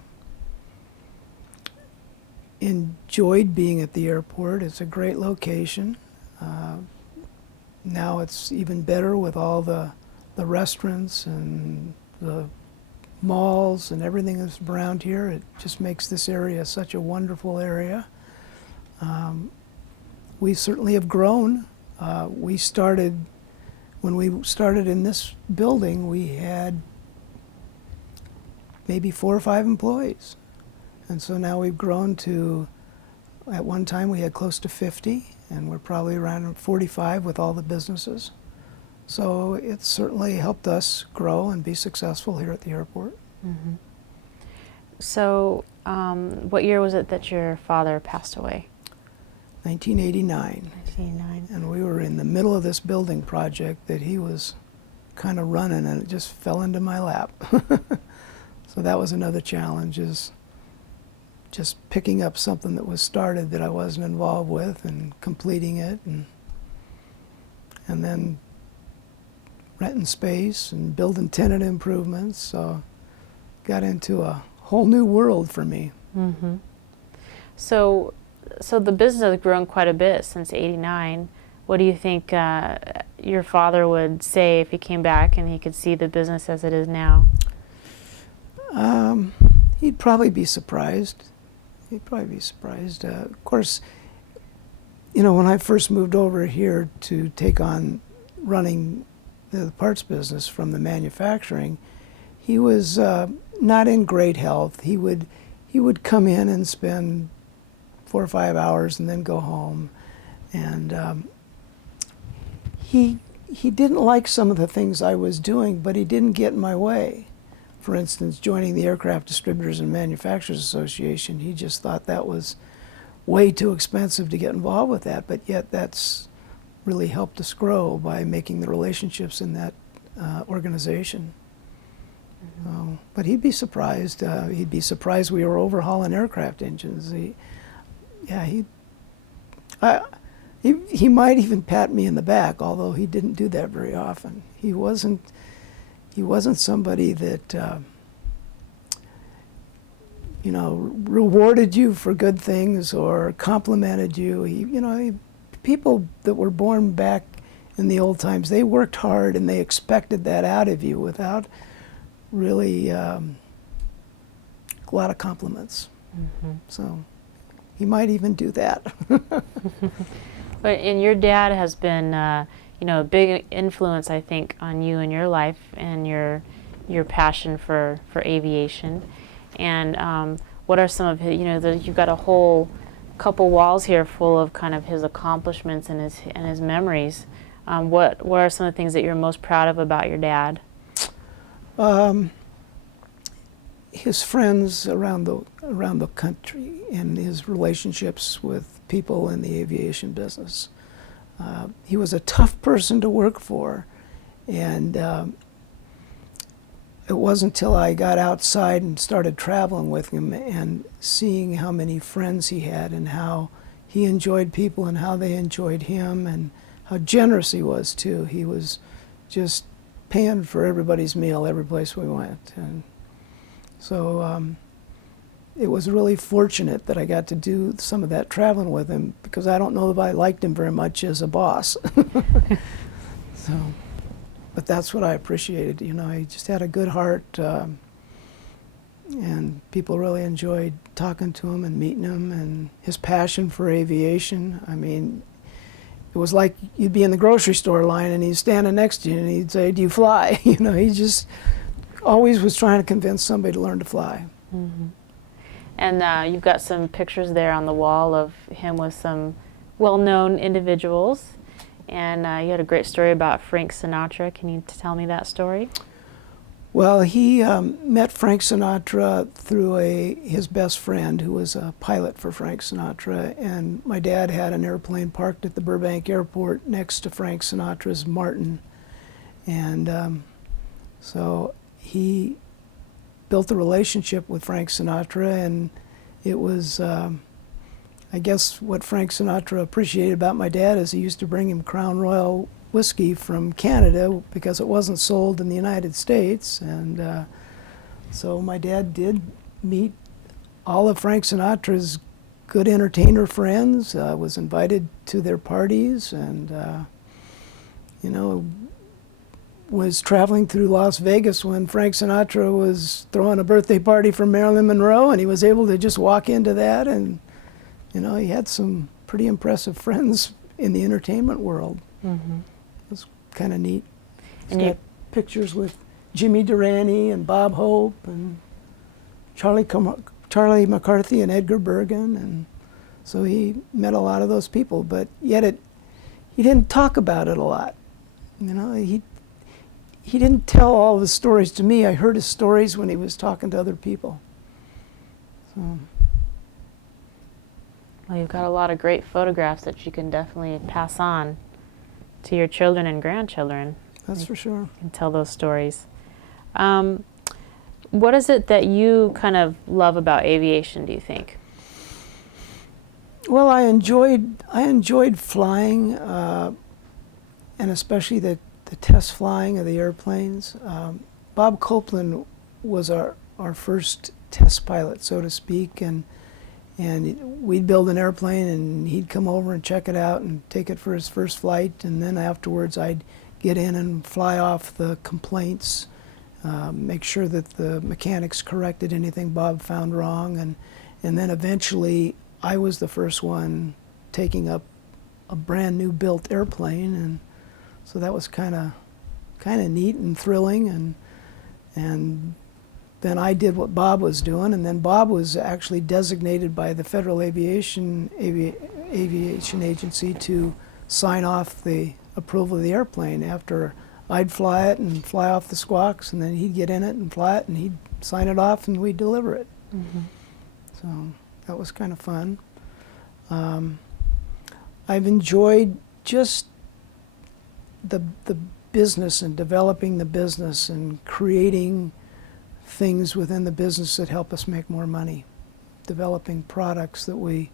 enjoyed being at the airport. It's a great location. Now it's even better with all the restaurants and the malls and everything that's around here. It just makes this area such a wonderful area. We certainly have grown. When we started in this building, we had maybe 4 or 5 employees. And so now we've grown to, at one time we had close to 50, and we're probably around 45 with all the businesses. So it's certainly helped us grow and be successful here at the airport. Mm-hmm. So, what year was it that your father passed away? 1989. 1989. And we were in the middle of this building project that he was kind of running, and it just fell into my lap. So that was another challenge, is just picking up something that was started that I wasn't involved with and completing it, and then renting space and building tenant improvements. So got into a whole new world for me. Mm-hmm. So the business has grown quite a bit since '89. What do you think your father would say if he came back and he could see the business as it is now? He'd probably be surprised. Of course, when I first moved over here to take on running the parts business from the manufacturing, he was not in great health. He would come in and spend 4 or 5 hours and then go home, and he didn't like some of the things I was doing, but he didn't get in my way. For instance, joining the Aircraft Distributors and Manufacturers Association, he just thought that was way too expensive to get involved with that, but yet that's really helped us grow by making the relationships in that organization. Mm-hmm. But he'd be surprised. He'd be surprised we were overhauling aircraft engines. He might even pat me in the back, although he didn't do that very often. He wasn't somebody that rewarded you for good things or complimented you. People that were born back in the old times, they worked hard and they expected that out of you without really a lot of compliments. So he might even do that. And your dad has been, a big influence, I think, on you and your life and your passion for aviation. And what are some of his, you've got a whole couple walls here full of kind of his accomplishments and his memories. What are some of the things that you're most proud of about your dad? His friends around the country and his relationships with people in the aviation business. He was a tough person to work for, and it wasn't until I got outside and started traveling with him and seeing how many friends he had and how he enjoyed people and how they enjoyed him and how generous he was too. He was just paying for everybody's meal every place we went. And so it was really fortunate that I got to do some of that traveling with him, because I don't know if I liked him very much as a boss. So, but that's what I appreciated. He just had a good heart, and people really enjoyed talking to him and meeting him, and his passion for aviation. I mean, it was like you'd be in the grocery store line and he's standing next to you and he'd say, "Do you fly?" He just always was trying to convince somebody to learn to fly. And you've got some pictures there on the wall of him with some well-known individuals. And you had a great story about Frank Sinatra. Can you tell me that story? Well, he met Frank Sinatra through his best friend, who was a pilot for Frank Sinatra. And my dad had an airplane parked at the Burbank Airport next to Frank Sinatra's Martin. And so he built a relationship with Frank Sinatra, and it was, I guess what Frank Sinatra appreciated about my dad is he used to bring him Crown Royal whiskey from Canada because it wasn't sold in the United States. And so my dad did meet all of Frank Sinatra's good entertainer friends, was invited to their parties, and was traveling through Las Vegas when Frank Sinatra was throwing a birthday party for Marilyn Monroe, and he was able to just walk into that, and he had some pretty impressive friends in the entertainment world. It was kind of neat. He's got pictures with Jimmy Durante and Bob Hope and Charlie McCarthy and Edgar Bergen, and so he met a lot of those people, but yet he didn't talk about it a lot. He didn't tell all of his stories to me. I heard his stories when he was talking to other people. So. Well, you've got a lot of great photographs that you can definitely pass on to your children and grandchildren. That's for sure. And tell those stories. What is it that you kind of love about aviation, do you think? Well, I enjoyed flying, and especially the test flying of the airplanes. Bob Copeland was our first test pilot, so to speak, and we'd build an airplane and he'd come over and check it out and take it for his first flight, and then afterwards I'd get in and fly off the complaints, make sure that the mechanics corrected anything Bob found wrong, and then eventually I was the first one taking up a brand new built airplane, and so that was kind of neat and thrilling, and then I did what Bob was doing, and then Bob was actually designated by the Federal Aviation Agency to sign off the approval of the airplane after I'd fly it and fly off the squawks, and then he'd get in it and fly it, and he'd sign it off, and we'd deliver it. So that was kind of fun. I've enjoyed just the business and developing the business and creating things within the business that help us make more money, developing products that we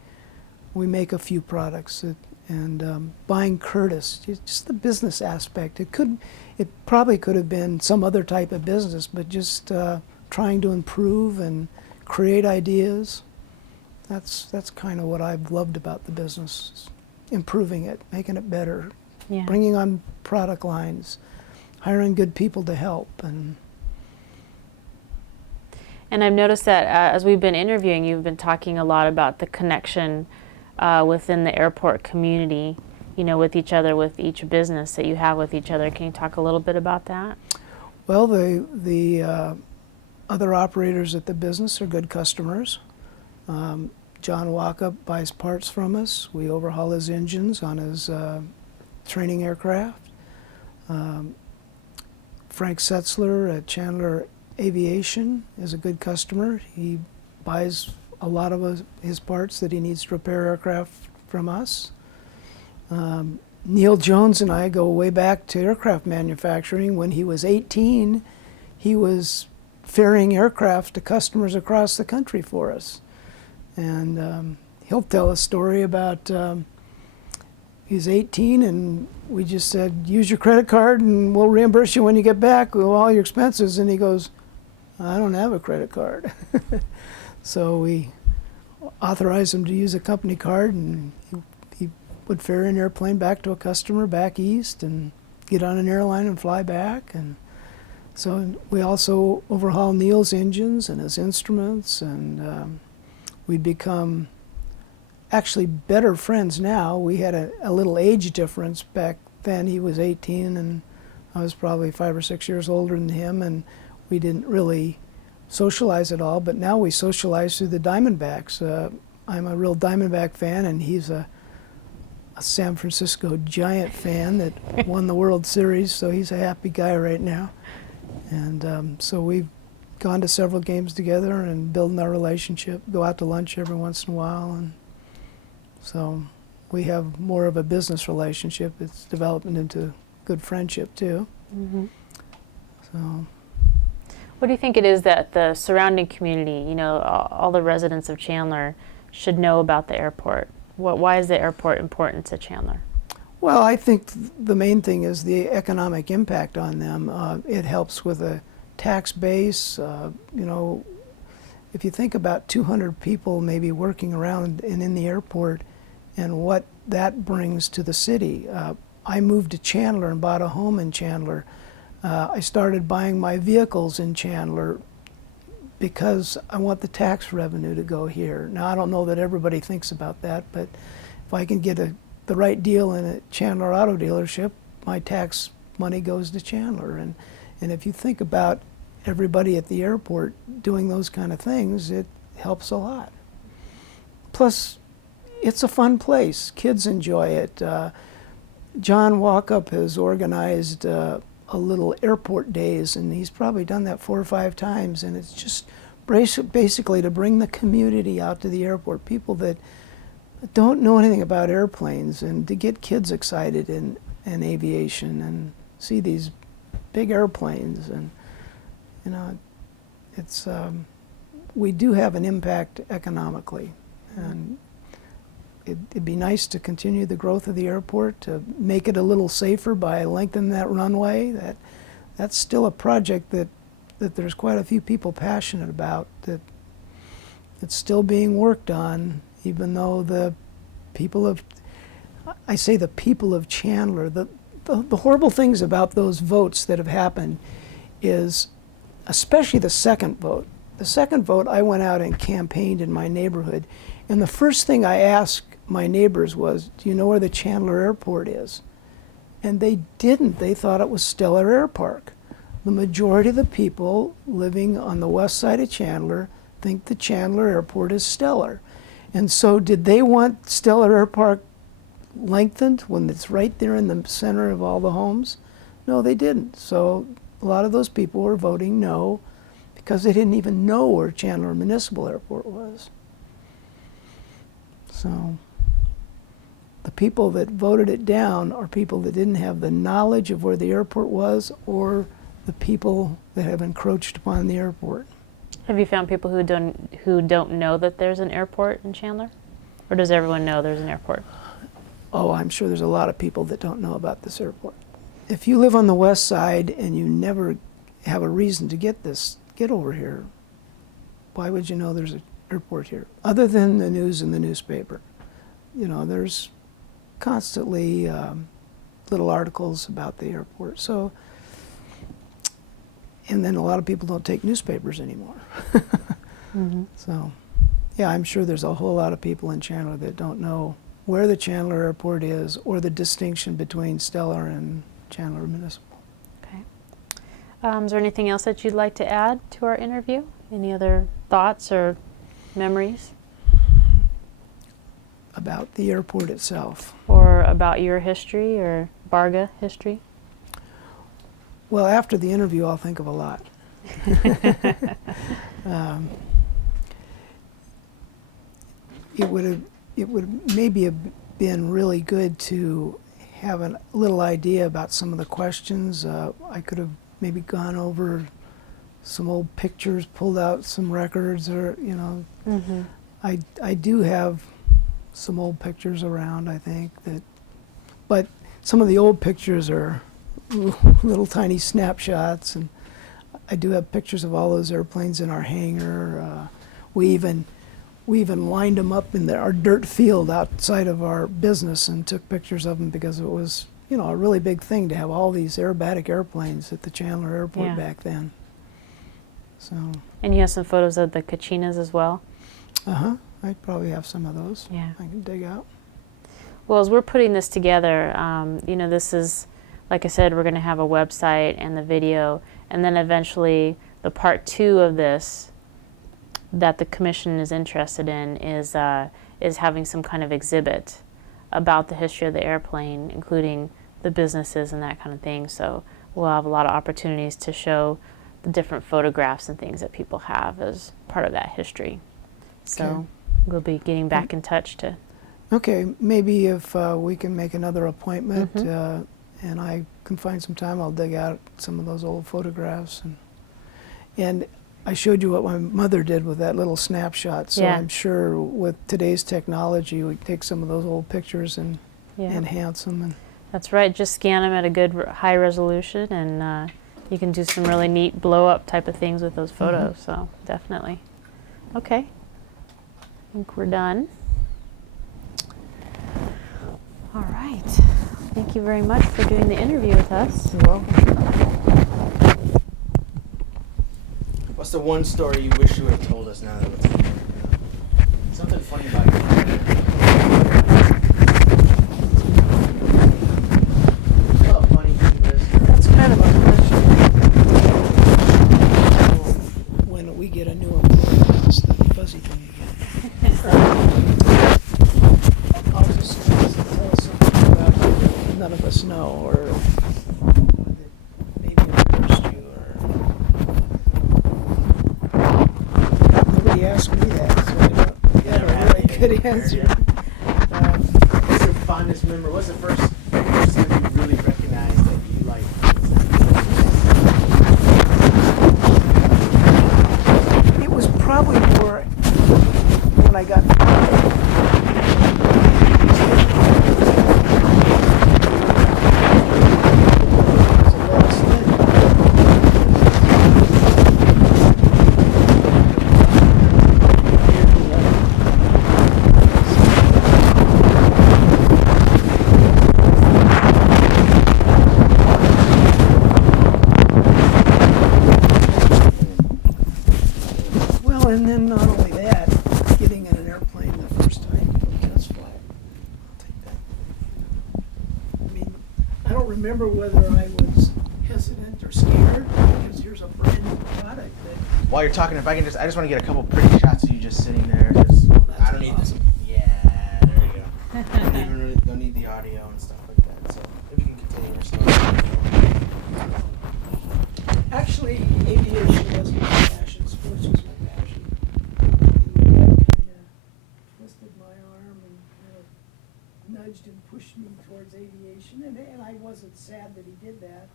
make a few products and buying Curtis, just the business aspect. It probably could have been some other type of business, but just trying to improve and create ideas. That's kind of what I've loved about the business, improving it, making it better, Yeah. bringing on product lines, hiring good people to help. And I've noticed that as we've been interviewing, you've been talking a lot about the connection within the airport community, with each other, with each business that you have with each other. Can you talk a little bit about that? Well, the other operators at the business are good customers. John Walkup buys parts from us. We overhaul his engines on his training aircraft. Frank Setzler at Chandler Aviation is a good customer. He buys a lot of his parts that he needs to repair aircraft from us. Neil Jones and I go way back to aircraft manufacturing. When he was 18, he was ferrying aircraft to customers across the country for us. And he'll tell a story about he's 18 and we just said, use your credit card and we'll reimburse you when you get back with all your expenses. And he goes, I don't have a credit card. So we authorized him to use a company card, and he would ferry an airplane back to a customer back east and get on an airline and fly back. And so we also overhaul Neil's engines and his instruments, and we've become actually better friends now. We had a little age difference back then. He was 18 and I was probably 5 or 6 years older than him, and we didn't really socialize at all, but now we socialize through the Diamondbacks. I'm a real Diamondback fan, and he's a San Francisco Giant fan that won the World Series, so he's a happy guy right now. And so we've gone to several games together and building our relationship, go out to lunch every once in a while, and so we have more of a business relationship. It's developing into good friendship too. Mm-hmm. So. What do you think it is that the surrounding community, all the residents of Chandler, should know about the airport? Why is the airport important to Chandler? Well, I think the main thing is the economic impact on them. It helps with a tax base. If you think about 200 people maybe working around and in the airport and what that brings to the city. I moved to Chandler and bought a home in Chandler. I started buying my vehicles in Chandler because I want the tax revenue to go here. Now, I don't know that everybody thinks about that, but if I can get the right deal in a Chandler auto dealership, my tax money goes to Chandler. And if you think about everybody at the airport doing those kind of things, it helps a lot. Plus, it's a fun place. Kids enjoy it. John Walkup has organized a little airport days, and he's probably done that 4 or 5 times, and it's just basically to bring the community out to the airport, people that don't know anything about airplanes, and to get kids excited in aviation and see these big airplanes. And it's we do have an impact economically, and it'd be nice to continue the growth of the airport, to make it a little safer by lengthening that runway. That's still a project that there's quite a few people passionate about, that it's still being worked on, even though the people of Chandler, the horrible things about those votes that have happened is, especially the second vote. The second vote, I went out and campaigned in my neighborhood, and the first thing I asked my neighbors was, do you know where the Chandler Airport is? And they didn't. They thought it was Stellar Air Park. The majority of the people living on the west side of Chandler think the Chandler Airport is Stellar. And so did they want Stellar Air Park lengthened when it's right there in the center of all the homes? No, they didn't. So a lot of those people were voting no because they didn't even know where Chandler Municipal Airport was. So the people that voted it down are people that didn't have the knowledge of where the airport was, or the people that have encroached upon the airport. Have you found people who don't know that there's an airport in Chandler? Or does everyone know there's an airport? Oh, I'm sure there's a lot of people that don't know about this airport. If you live on the west side and you never have a reason to get over here, why would you know there's an airport here? Other than the news in the newspaper. You know, there's constantly little articles about the airport. So, and then a lot of people don't take newspapers anymore. Mm-hmm. So, yeah, I'm sure there's a whole lot of people in Chandler that don't know where the Chandler Airport is or the distinction between Stellar and Chandler Municipal. Okay. Is there anything else that you'd like to add to our interview? Any other thoughts or memories? About the airport itself. Or about your history or Varga history? Well, after the interview, I'll think of a lot. It would maybe have been really good to have a little idea about some of the questions. I could have maybe gone over some old pictures, pulled out some records, or you know, Mm-hmm. I do have some old pictures around. I think that, but some of the old pictures are little tiny snapshots, and I do have pictures of all those airplanes in our hangar. We even lined them up in our dirt field outside of our business and took pictures of them because it was, you know, a really big thing to have all these aerobatic airplanes at the Chandler Airport Yeah. back then. So, And you have some photos of the Kachinas as well? I probably have some of those. Yeah. I can dig out. Well, as we're putting this together, you know, this is, like I said, we're going to have a website and the video, and then eventually the part 2 of this that the commission is interested in is having some kind of exhibit about the history of the airplane, including the businesses and that kind of thing. So we'll have a lot of opportunities to show the different photographs and things that people have as part of that history. So Okay. we'll be getting back in touch to. Okay, maybe if we can make another appointment Mhm. and I can find some time, I'll dig out some of those old photographs. And I showed you what my mother did with that little snapshot, so Yeah. I'm sure with today's technology, we take some of those old pictures and Yeah. enhance them. And That's right. Just scan them at a good high resolution, and you can do some really neat blow-up type of things with those photos. So definitely. Okay. I think we're done. All right. Thank you very much for doing the interview with us. you're welcome. What's the one story you wish you would have told us now that it's over? Something funny about your career. Oh, funny thing That's kind of a question. When we get a new employee, it's the fuzzy thing again. I'll just tell us something about that none of us know, or that maybe embarrassed you, or nobody asked me that, so I don't have a really good answer. What's your fondest memory? What's the first person you really recognized that you like? It was probably more when I got well, and then not only that, getting in an airplane the first time you just fly. I'll take that. I mean, I don't remember whether I was hesitant or scared because here's a brand new product that. While you're talking, if I can I just want to get a couple pretty shots of you just sitting there. Just, that's I don't need this. awesome. Yeah, there you go. Don't need the audio and stuff like that. So if you can continue your story. Actually, aviation wasn't my passion. Sports was my passion. And my dad kind of twisted my arm and kind of nudged and pushed me towards aviation. And I wasn't sad that he did that.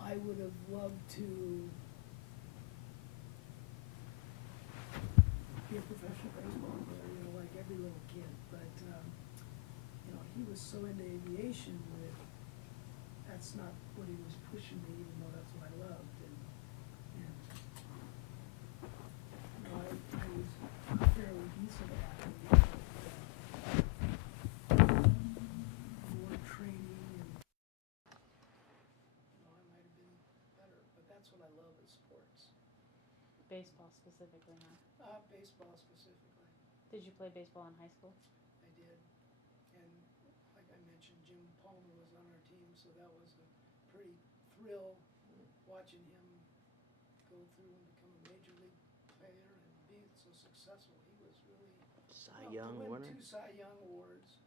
I would have loved to be a professional baseball player, you know, like every little kid. But, you know, he was so into aviation that that's not what he was pushing me, even though that's what I loved. And Baseball specifically, huh? Baseball specifically. Did you play baseball in high school? I did. And like I mentioned, Jim Palmer was on our team, so that was a pretty thrill watching him go through and become a major league player and be so successful. He was really Cy Young to win winner. 2 Cy Young awards.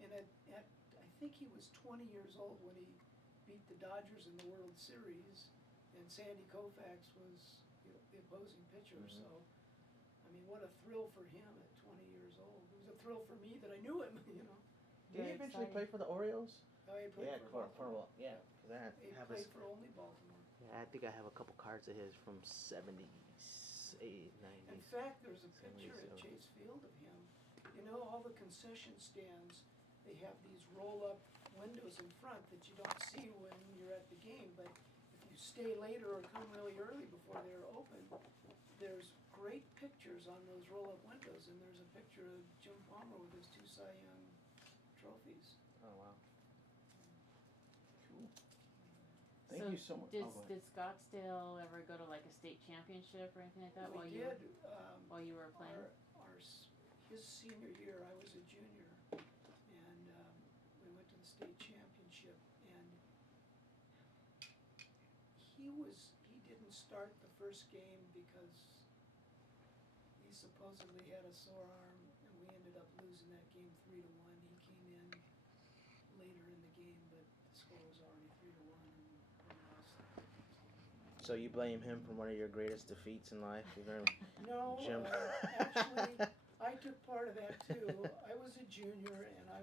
And I think he was 20 years old when he beat the Dodgers in the World Series, and Sandy Koufax was the opposing pitcher. Mhm. So, I mean, what a thrill for him at 20 years old. It was a thrill for me that I knew him, you know. Did he Very eventually exciting. play for the Orioles? Oh, he played Yeah, for for Baltimore. yeah. Cause I He have played his, for only Baltimore. yeah, I think I have a couple cards of his from 70s, 80s, 90s. In fact, there's a Seventies, picture at seventies. Chase Field of him. You know, all the concession stands, they have these roll-up windows in front that you don't see when you're at the game, but if you stay later or come really early before they're open, there's great pictures on those roll-up windows, and there's a picture of Jim Palmer with his 2 Cy Young trophies. Oh wow. Cool. Thank So you so much. Did, Oh, go ahead. did Scottsdale ever go to like a state championship or anything like that while We you were, did, while you were playing? his senior year, I was a junior, and we went to the state championship, and he didn't start the first game because he supposedly had a sore arm, and we ended up losing that game 3-1. He came in later in the game, but the score was already 3-1, and we lost. So you blame him for one of your greatest defeats in life? You're gonna No, Jim. actually, I took part of that too. I was a junior, and I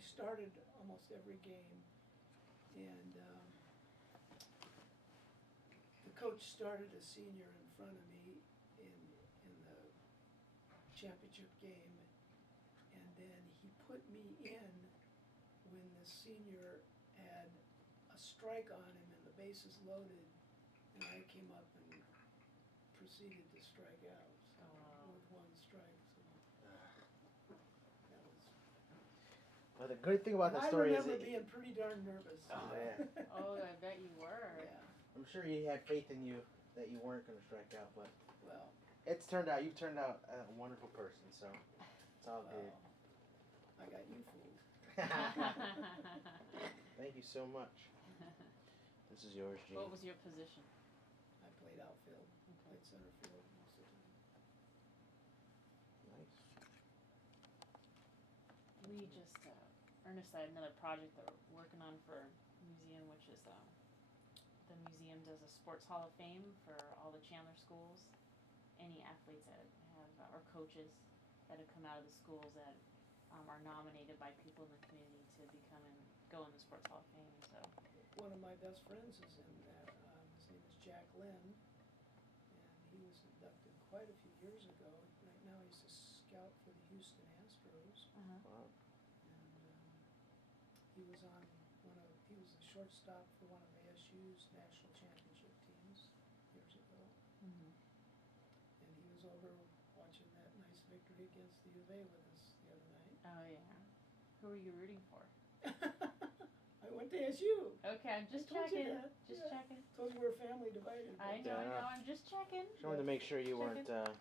started almost every game, and the coach started a senior in front of me in the championship game, and then he put me in when the senior had a strike on him and the bases loaded, and I came up and proceeded to strike out, so Oh. with 1 strike, so that was. Well, the great thing about And the story I is remember being pretty darn nervous. Oh, yeah. Oh, I bet you were. Yeah, I'm sure he had faith in you that you weren't gonna strike out, but well, you've turned out a wonderful person, so it's all good. well, I got you fooled. Thank you so much. This is yours, Gene. What was your position? I played outfield, played center field most of the time. Nice. We just, Ernest, I had another project that we're working on for museum, which is the museum does a sports hall of fame for all the Chandler schools. Any athletes that have, or coaches that have come out of the schools that are nominated by people in the community to become and go in the sports hall of fame. So One of my best friends is in that. His name is Jack Lynn, and he was inducted quite a few years ago. Right now, he's a scout for the Houston Astros, Wow. and he was on he was the shortstop for one of ASU's national championship teams years ago, and he was over watching that nice victory against the U of A with us the other night. Oh yeah. Who are you rooting for? I went to ASU. Okay, I'm just I told you checking. that. Just Yeah. checking. Told you we're family divided. I know, I'm just checking. Just wanted to make sure you weren't Checking.